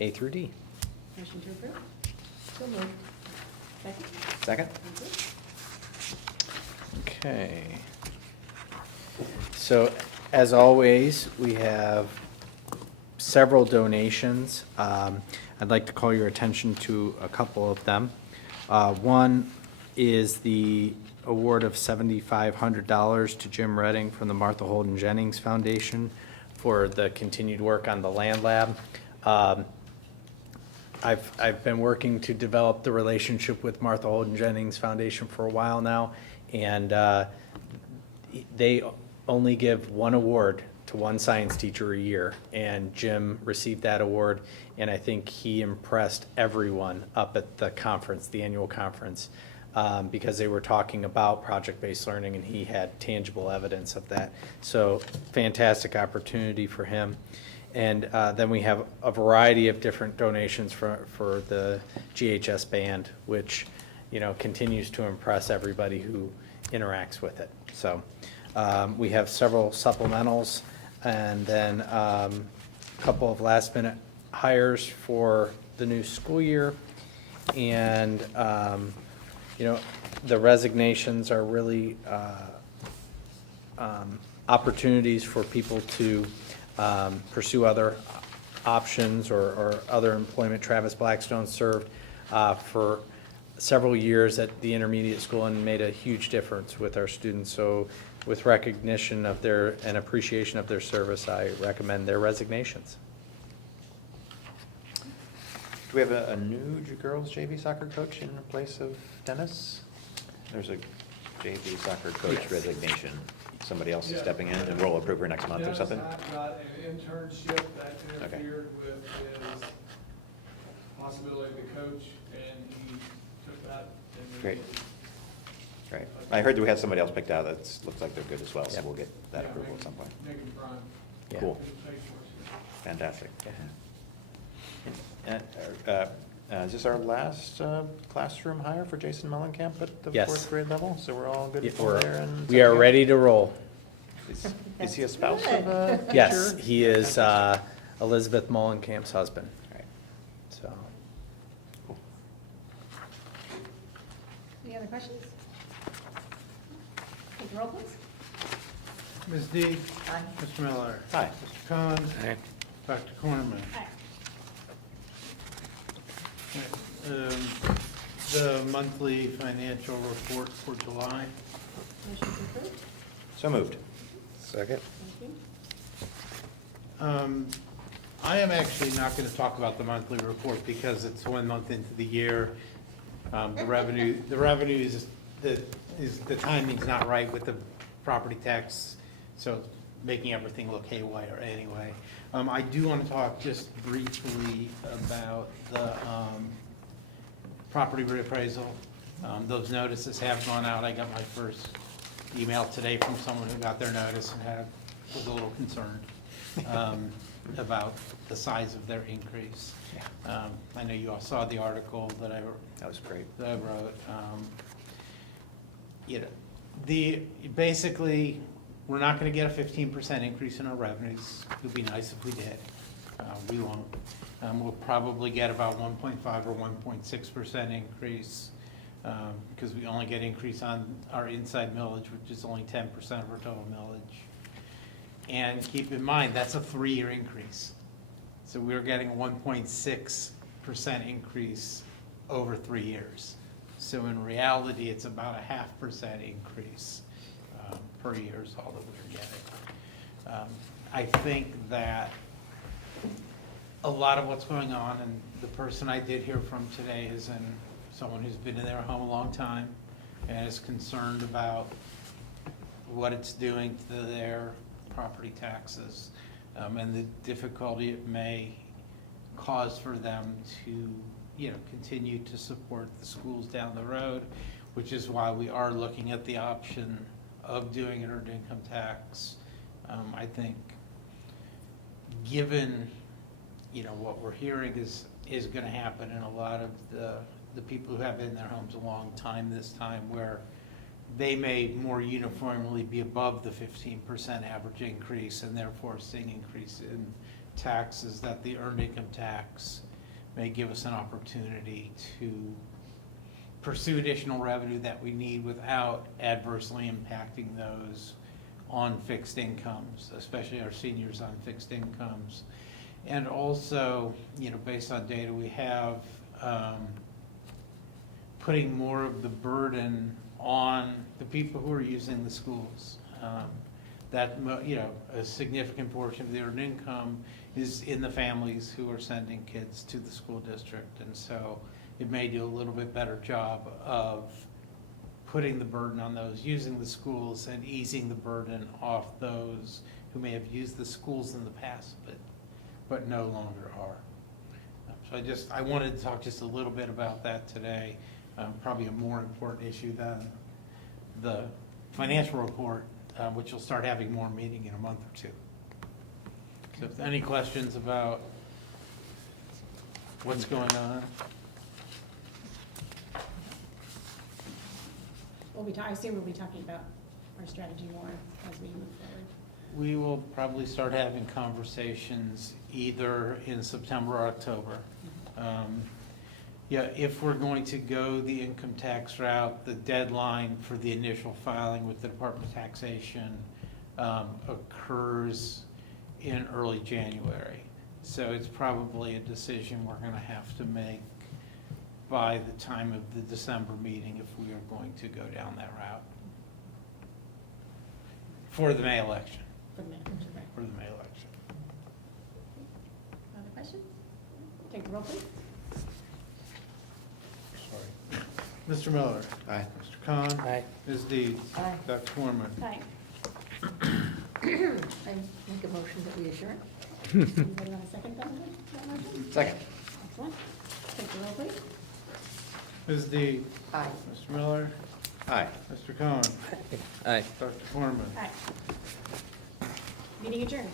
A through D. Motion to approve? So moved. Second? Second? Thank you. Okay. So, as always, we have several donations. I'd like to call your attention to a couple of them. One is the award of $7,500 to Jim Redding from the Martha Holden Jennings Foundation for the continued work on the land lab. I've been working to develop the relationship with Martha Holden Jennings Foundation for a while now, and they only give one award to one science teacher a year, and Jim received that award, and I think he impressed everyone up at the conference, the annual conference, because they were talking about project-based learning, and he had tangible evidence of that. So fantastic opportunity for him. And then we have a variety of different donations for the GHS band, which, you know, continues to impress everybody who interacts with it. So we have several supplementals, and then a couple of last-minute hires for the new school year. And, you know, the resignations are really opportunities for people to pursue other options or other employment. Travis Blackstone served for several years at the intermediate school and made a huge difference with our students. So with recognition of their and appreciation of their service, I recommend their resignations. Do we have a new girls JV soccer coach in place of Dennis? There's a JV soccer coach Yes. resignation. Somebody else is stepping in, and we'll approve her next month or something? Dennis and I got an internship that Okay. interfered with his possibility to coach, and he took that. And Great. Great. I heard that we had somebody else picked out that looks like they're good as well, so we'll get that approval at some point. Megan Prime. Yeah. Cool. Couldn't pay for it. Fantastic. Is this our last classroom hire for Jason Mellencamp at the Yes. 4th grade level? So we're all good Yeah, for there? And we are ready to roll. Is he a spouse of a teacher? Yes, he is Elizabeth Mullencamp's husband. All right. So, Any other questions? Take the roll, please. Ms. Deeds? Aye. Mr. Miller? Hi. Mr. Cohen? Aye. Dr. Corman? Aye. The monthly financial report for July. Motion to approve? So moved. second. Thank you. I am actually not going to talk about the monthly report because it's 1 month into the year. The revenue is, the timing's not right with the property tax, so making everything look haywire anyway. I do want to talk just briefly about the property reappraisal. Those notices have gone out. I got my first email today from someone who got their notice and was a little concerned about the size of their increase. I know you all saw the article that I That was great. wrote. You know, basically, we're not gonna get a 15% increase in our revenues. It would be nice if we did. We won't. We'll probably get about 1.5 or 1.6% increase, because we only get increase on our inside millage, which is only 10% of our total millage. And keep in mind, that's a 3-year increase. So we're getting a 1.6% increase over 3 years. So in reality, it's about a 0.5% increase per year is all that we're getting. I think that a lot of what's going on, and the person I did hear from today is someone who's been in their home a long time and is concerned about what it's doing to their property taxes, and the difficulty it may cause for them to, continue to support the schools down the road, which is why we are looking at the option of doing an earned income tax. I think, given, what we're hearing is going to happen in a lot of the people who have been in their homes a long time this time, where they may more uniformly be above the 15% average increase and therefore seeing increase in taxes, that the earned income tax may give us an opportunity to pursue additional revenue that we need without adversely impacting those on fixed incomes, especially our seniors on fixed incomes. And also, based on data we have, putting more of the burden on the people who are using the schools. A significant portion of the earned income is in the families who are sending kids to the school district. And so it may do a little bit better job of putting the burden on those using the schools and easing the burden off those who may have used the schools in the past, but no longer are. So I wanted to talk just a little bit about that today. Probably a more important issue than the financial report, which will start having more meeting in a month or two. So if any questions about what's going on? I assume we'll be talking about our strategy more as we move forward. We will probably start having conversations either in September or October. If we're going to go the income tax route, the deadline for the initial filing with the Department of Taxation occurs in early January. So it's probably a decision we're going to have to make by the time of the December meeting if we are going to go down that route for the May election. For the election, right. For the May election. Other questions? Take the roll, please. Sorry. Mr. Miller? Aye. Mr. Khan? Aye. Ms. Deeds? Aye. Dr. Foreman? Aye. I make a motion that we adjourn. Anybody want to second that motion? Second. Excellent. Take the roll, please. Ms. Deeds? Aye. Mr. Miller? Aye. Mr. Khan? Aye. Dr. Foreman? Aye. Meeting adjourned.